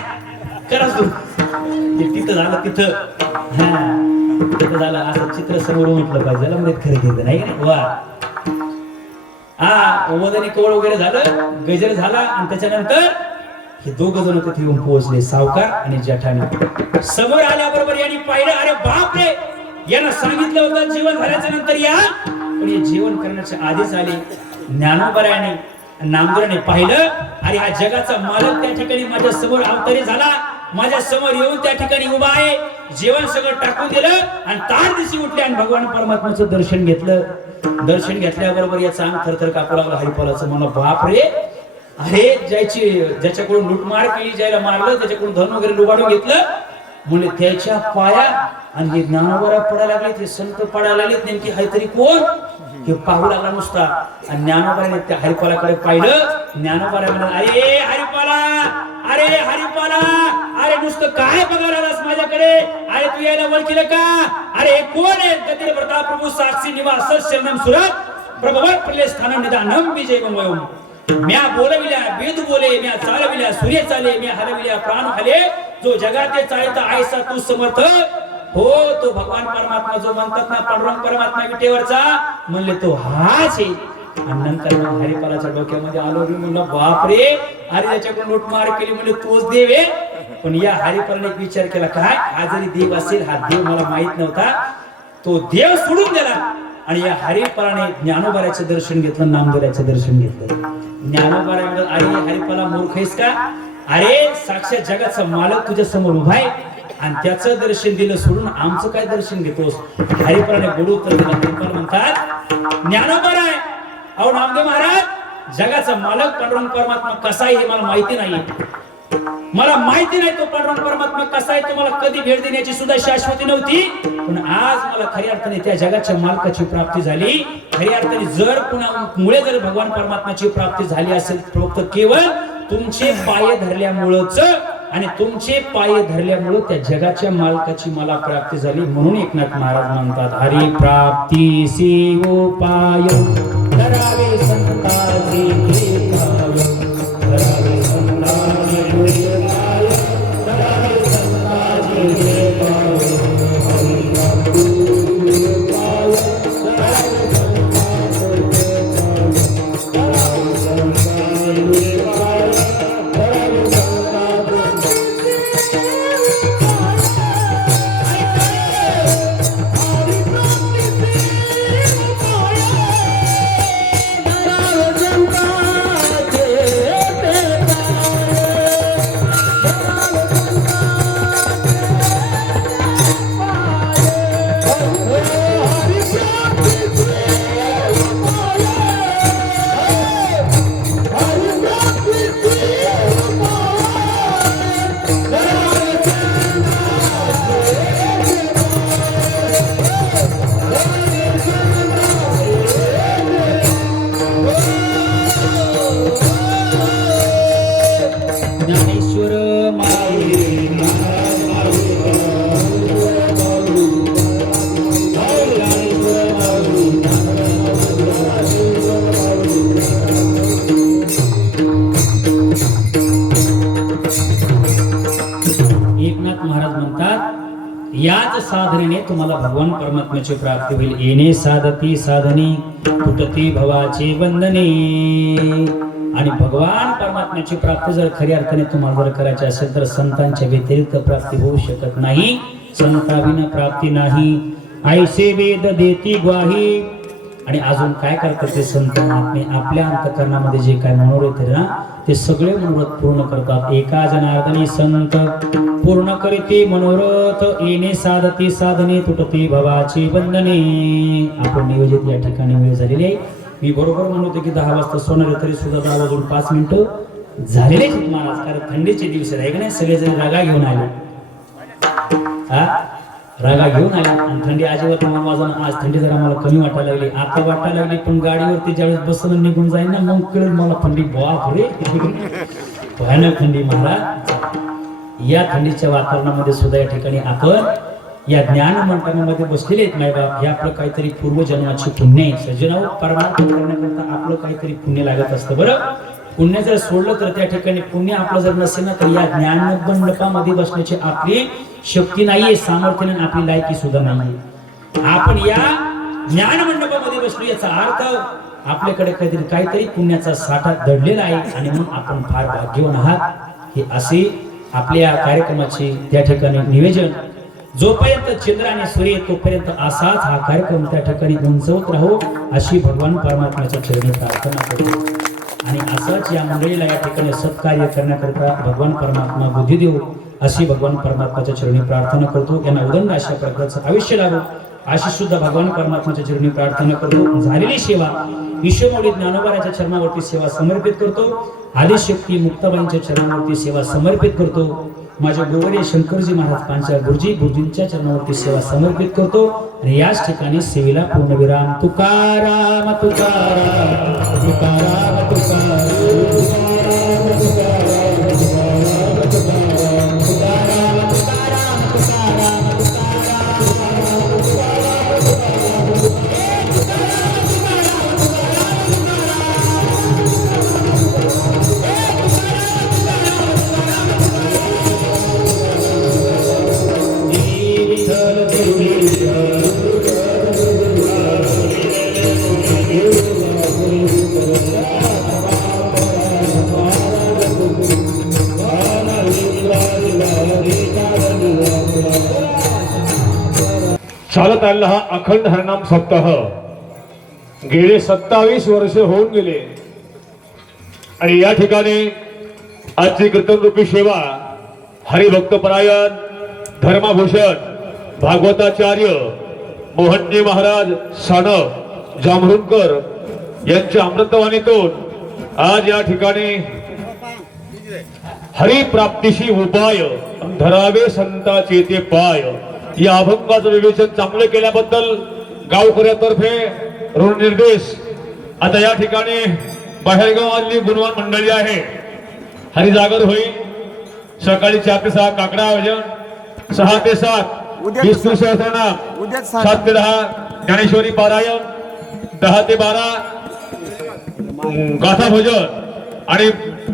कराच तू. तिथं झालं, तिथं तिथं झालं. असं चित्र समोर म्हटलं पाहिजे, म्हणजे खरं घेत नाही का? वा, हा, वदनी कवळ वगैरे झालं, गजर झाला. आणि त्याच्यानंतर हे दोघं जण तिथे येऊन पोहोचले, सावकार आणि जेठाणी. समोर आल्याबरोबर यांनी पाहिलं, अरे बापरे, यांना सांगितलं होतं जेवण झाल्याच्या नंतर या, पण हे जेवण करण्याच्या आधीच आले. ज्ञानोबा आणि नामदेवाने पाहिलं, अरे हा जगाचा मालक त्या ठिकाणी माझ्या समोर अवतारी झाला, माझ्या समोर येऊन त्या ठिकाणी उभा आहे. जेवण सगळं टाकून दिलं आणि तार दिवशी उठले आणि भगवान परमात्म्याचं दर्शन घेतलं. दर्शन घेतल्याबरोबर याचा अंग थरथर कापू लागला. हरिपालाचं म्हणलं बाप रे, अरे ज्याच्याकडून लुटमार केली, ज्याला मारलं त्याच्याकडून धन वगैरे लुबाडून घेतलं, म्हणजे त्याच्या पाया आणि हे ज्ञानोबा पडायला लागले, ते संत पडायला लागले. नेमकी हायतरी कोण हे पाहू लागला नुसता. आणि ज्ञानोबाने त्या हरिपालाकडे पाहिलं. ज्ञानोबाला म्हणाला, अरे हरिपाला, अरे हरिपाला, अरे नुसतं काय बघायला आलास माझ्याकडे? अरे तू यायला ओळखील का? अरे कोण आहे? गतीर व्रता प्रभू साक्षी निवास शरणम सुरत प्रभवर प्रले स्थानम निदानम विजय वयम. म्या बोलविल्या वेद बोले, म्या चालविल्या सूर्य चाले, म्या हलविल्या प्राण हले, जो जगाते चालता आयसा तू समर्थ हो. तो भगवान परमात्मा जो म्हणतात ना, पांडुरंग परमात्मा विटेवरचा, म्हणले तो हाच आहे. आणि नंतर मग हरिपालाच्या डोक्यामध्ये आलो, म्हणलं बापरे, अरे त्याच्याकडून लुटमार केली, म्हणजे तोच देव आहे. पण या हरिपालाने एक विचार केला, काय हा जरी देव असेल, हा देव मला माहित नव्हता, तो देव सोडून गेला. आणि या हरिपालाने ज्ञानोबाऱ्याचं दर्शन घेतलं, नामदेवाचं दर्शन घेतलं. ज्ञानोबाऱ्या म्हणतात, अरे हरिपाला मूर्ख आहेस का? अरे साक्षात जगाचा मालक तुझ्या समोर उभा आहे आणि त्याचं दर्शन दिलं सोडून आमचं काय दर्शन घेतोस? हरिपालाने गोड उत्तर दिलं. हरिपाल म्हणतात, ज्ञानोबाराय, अहो नामदेव महाराज, जगाचा मालक पांडुरंग परमात्मा कसा आहे हे मला माहिती नाही. मला माहिती नाही तो पांडुरंग परमात्मा कसा आहे. तुम्हाला कधी भेट देण्याची सुद्धा शाश्वती नव्हती. पण आज मला खऱ्या अर्थाने त्या जगाच्या मालकाची प्राप्ती झाली. खऱ्या अर्थाने जर कुणामुळे जर भगवान परमात्म्याची प्राप्ती झाली असेल, फक्त केवळ तुमचे पाय धरल्यामुळेच, आणि तुमचे पाय धरल्यामुळे त्या जगाच्या मालकाची मला प्राप्ती झाली. म्हणून एकनाथ महाराज म्हणतात, हरी प्राप्ती सेवो पाय करावे संतांचे पाय, करावे संतांचे पाय, करावे संतांचे पाय, हरी प्राप्ती पाय, करावे संतांचे पाय, करावे संतांचे याच साधनेने तुम्हाला भगवान परमात्म्याची प्राप्ती होईल. येणे साधती साधनी, तुटती भवाचे बंधने. आणि भगवान परमात्म्याची प्राप्ती जर खऱ्या अर्थाने तुम्हाला जर करायची असेल तर संतांच्या व्यतिरिक्त प्राप्ती होऊ शकत नाही. संताविना प्राप्ती नाही, ऐसे वेद देती ग्वाही. आणि अजून काय करतात ते संत महात्मे? आपल्या अंतःकरणामध्ये जे काय मनोरथ आहे ना, ते सगळे मनोरथ पूर्ण करतात. एका जनार्दनी संत पूर्ण करीते मनोरथ, येणे साधती साधने, तुटती भवाची बंधने. आपण नियोजित या ठिकाणी वेळ झालेली आहे. मी बरोबर म्हणतो की 10 वाजता सोनारे, तरी सुद्धा 10 वाजून 5 मिनिटं झालेले आहेत महाराज. कारण थंडीचे दिवस आहे का नाही, सगळेजण रागा घेऊन आले. रागा घेऊन आला आणि थंडी अजिबात मला आज थंडी जरा मला कमी वाटायला लागली. आता वाटायला लागली, पण गाडीवरती ज्यावेळेस बसून निघून जाईल ना, मग कळेल मला थंडी. बाप रे, भयानक थंडी महाराज. या थंडीच्या वातावरणामध्ये सुद्धा या ठिकाणी आपण या ज्ञान मंडपामध्ये बसलेले आहेत मायबाप. हे आपलं काहीतरी पूर्वजन्माची पुण्य आहे. सज्जनाव परमार्थ करण्याकरता आपलं काहीतरी पुण्य लागत असतं. बरं, पुण्य जर सोडलं तर त्या ठिकाणी पुण्य आपलं जर नसेल ना, तर या ज्ञान मंडपामध्ये बसण्याची आपली शक्ती नाहीये, सामर्थ्य नाही, आपली लायकी सुद्धा नाहीये. आपण या ज्ञान मंडपामध्ये बसलो याचा अर्थ आपल्याकडे काहीतरी पुण्याचा साठा दडलेला आहे. आणि म्हणून आपण फार भाग्यवान आहात. हे असे आपल्या कार्यक्रमाचे त्या ठिकाणी नियोजन. जोपर्यंत चंद्र आणि सूर्य तोपर्यंत असाच हा कार्यक्रम त्या ठिकाणी उंचवत राहू, अशी भगवान परमात्म्याच्या चरणी प्रार्थना करतो. आणि असंच या मंडळीला या ठिकाणी सत्कार्य करण्याकरता भगवान परमात्मा बुद्धी देऊ अशी भगवान परमात्माच्या चरणी प्रार्थना करतो. यांना उदंड अशा प्रकारचं आयुष्य लाभो अशी सुद्धा भगवान परमात्माच्या चरणी प्रार्थना करतो. झालेली सेवा विश्वमौली ज्ञानोबाराच्या चरणावरती सेवा समर्पित करतो. आदिशक्ती मुक्ताबाईंच्या चरणावरती सेवा समर्पित करतो. माझ्या गोवरे शंकरजी महाराज पांचाळ गुरुजींच्या चरणावरती सेवा समर्पित करतो. आणि याच ठिकाणी सेवेला पूर्णविराम. तुकाराम तुकाराम तुकाराम चालत आलेला हा अखंड हरिनाम सप्ताह गेले 27 वर्ष होऊन गेले आणि या ठिकाणी आजची कीर्तन रूपी सेवा हरिभक्तपरायण धर्मभूषण भागवताचार्य मोहनजी महाराज सानप जांभरुणकर यांच्या अमृतवाणीतून आज या ठिकाणी हरिप्राप्तीशी उपाय धरावे संताचे ते पाय या अभंगाचं विवेचन चांगलं केल्याबद्दल गावकऱ्यातर्फे ऋण निर्देश. आता या ठिकाणी बाहेरगावातली गुणवान मंडळी आहे. हरिजागर होईल सकाळी 4 ते 6 काकडा आयोजन, 6 ते 7 विष्णू सहस्रनाम, 7 ते 10 ज्ञानेश्वरी पारायण, 10 ते 12 गाथा भजन आणि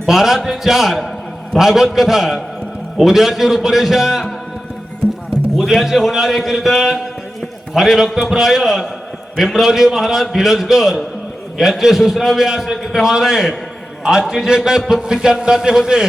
12 ते 4 भागवत कथा. उद्याची रूपरेषा उद्याचे होणारे कीर्तन हरिभक्तपरायण भीमरावजी महाराज भिलजकर यांचे सुश्राव्य असे कीर्तन होणार आहे. आजचे जे काही पंक्ती चंदाते होते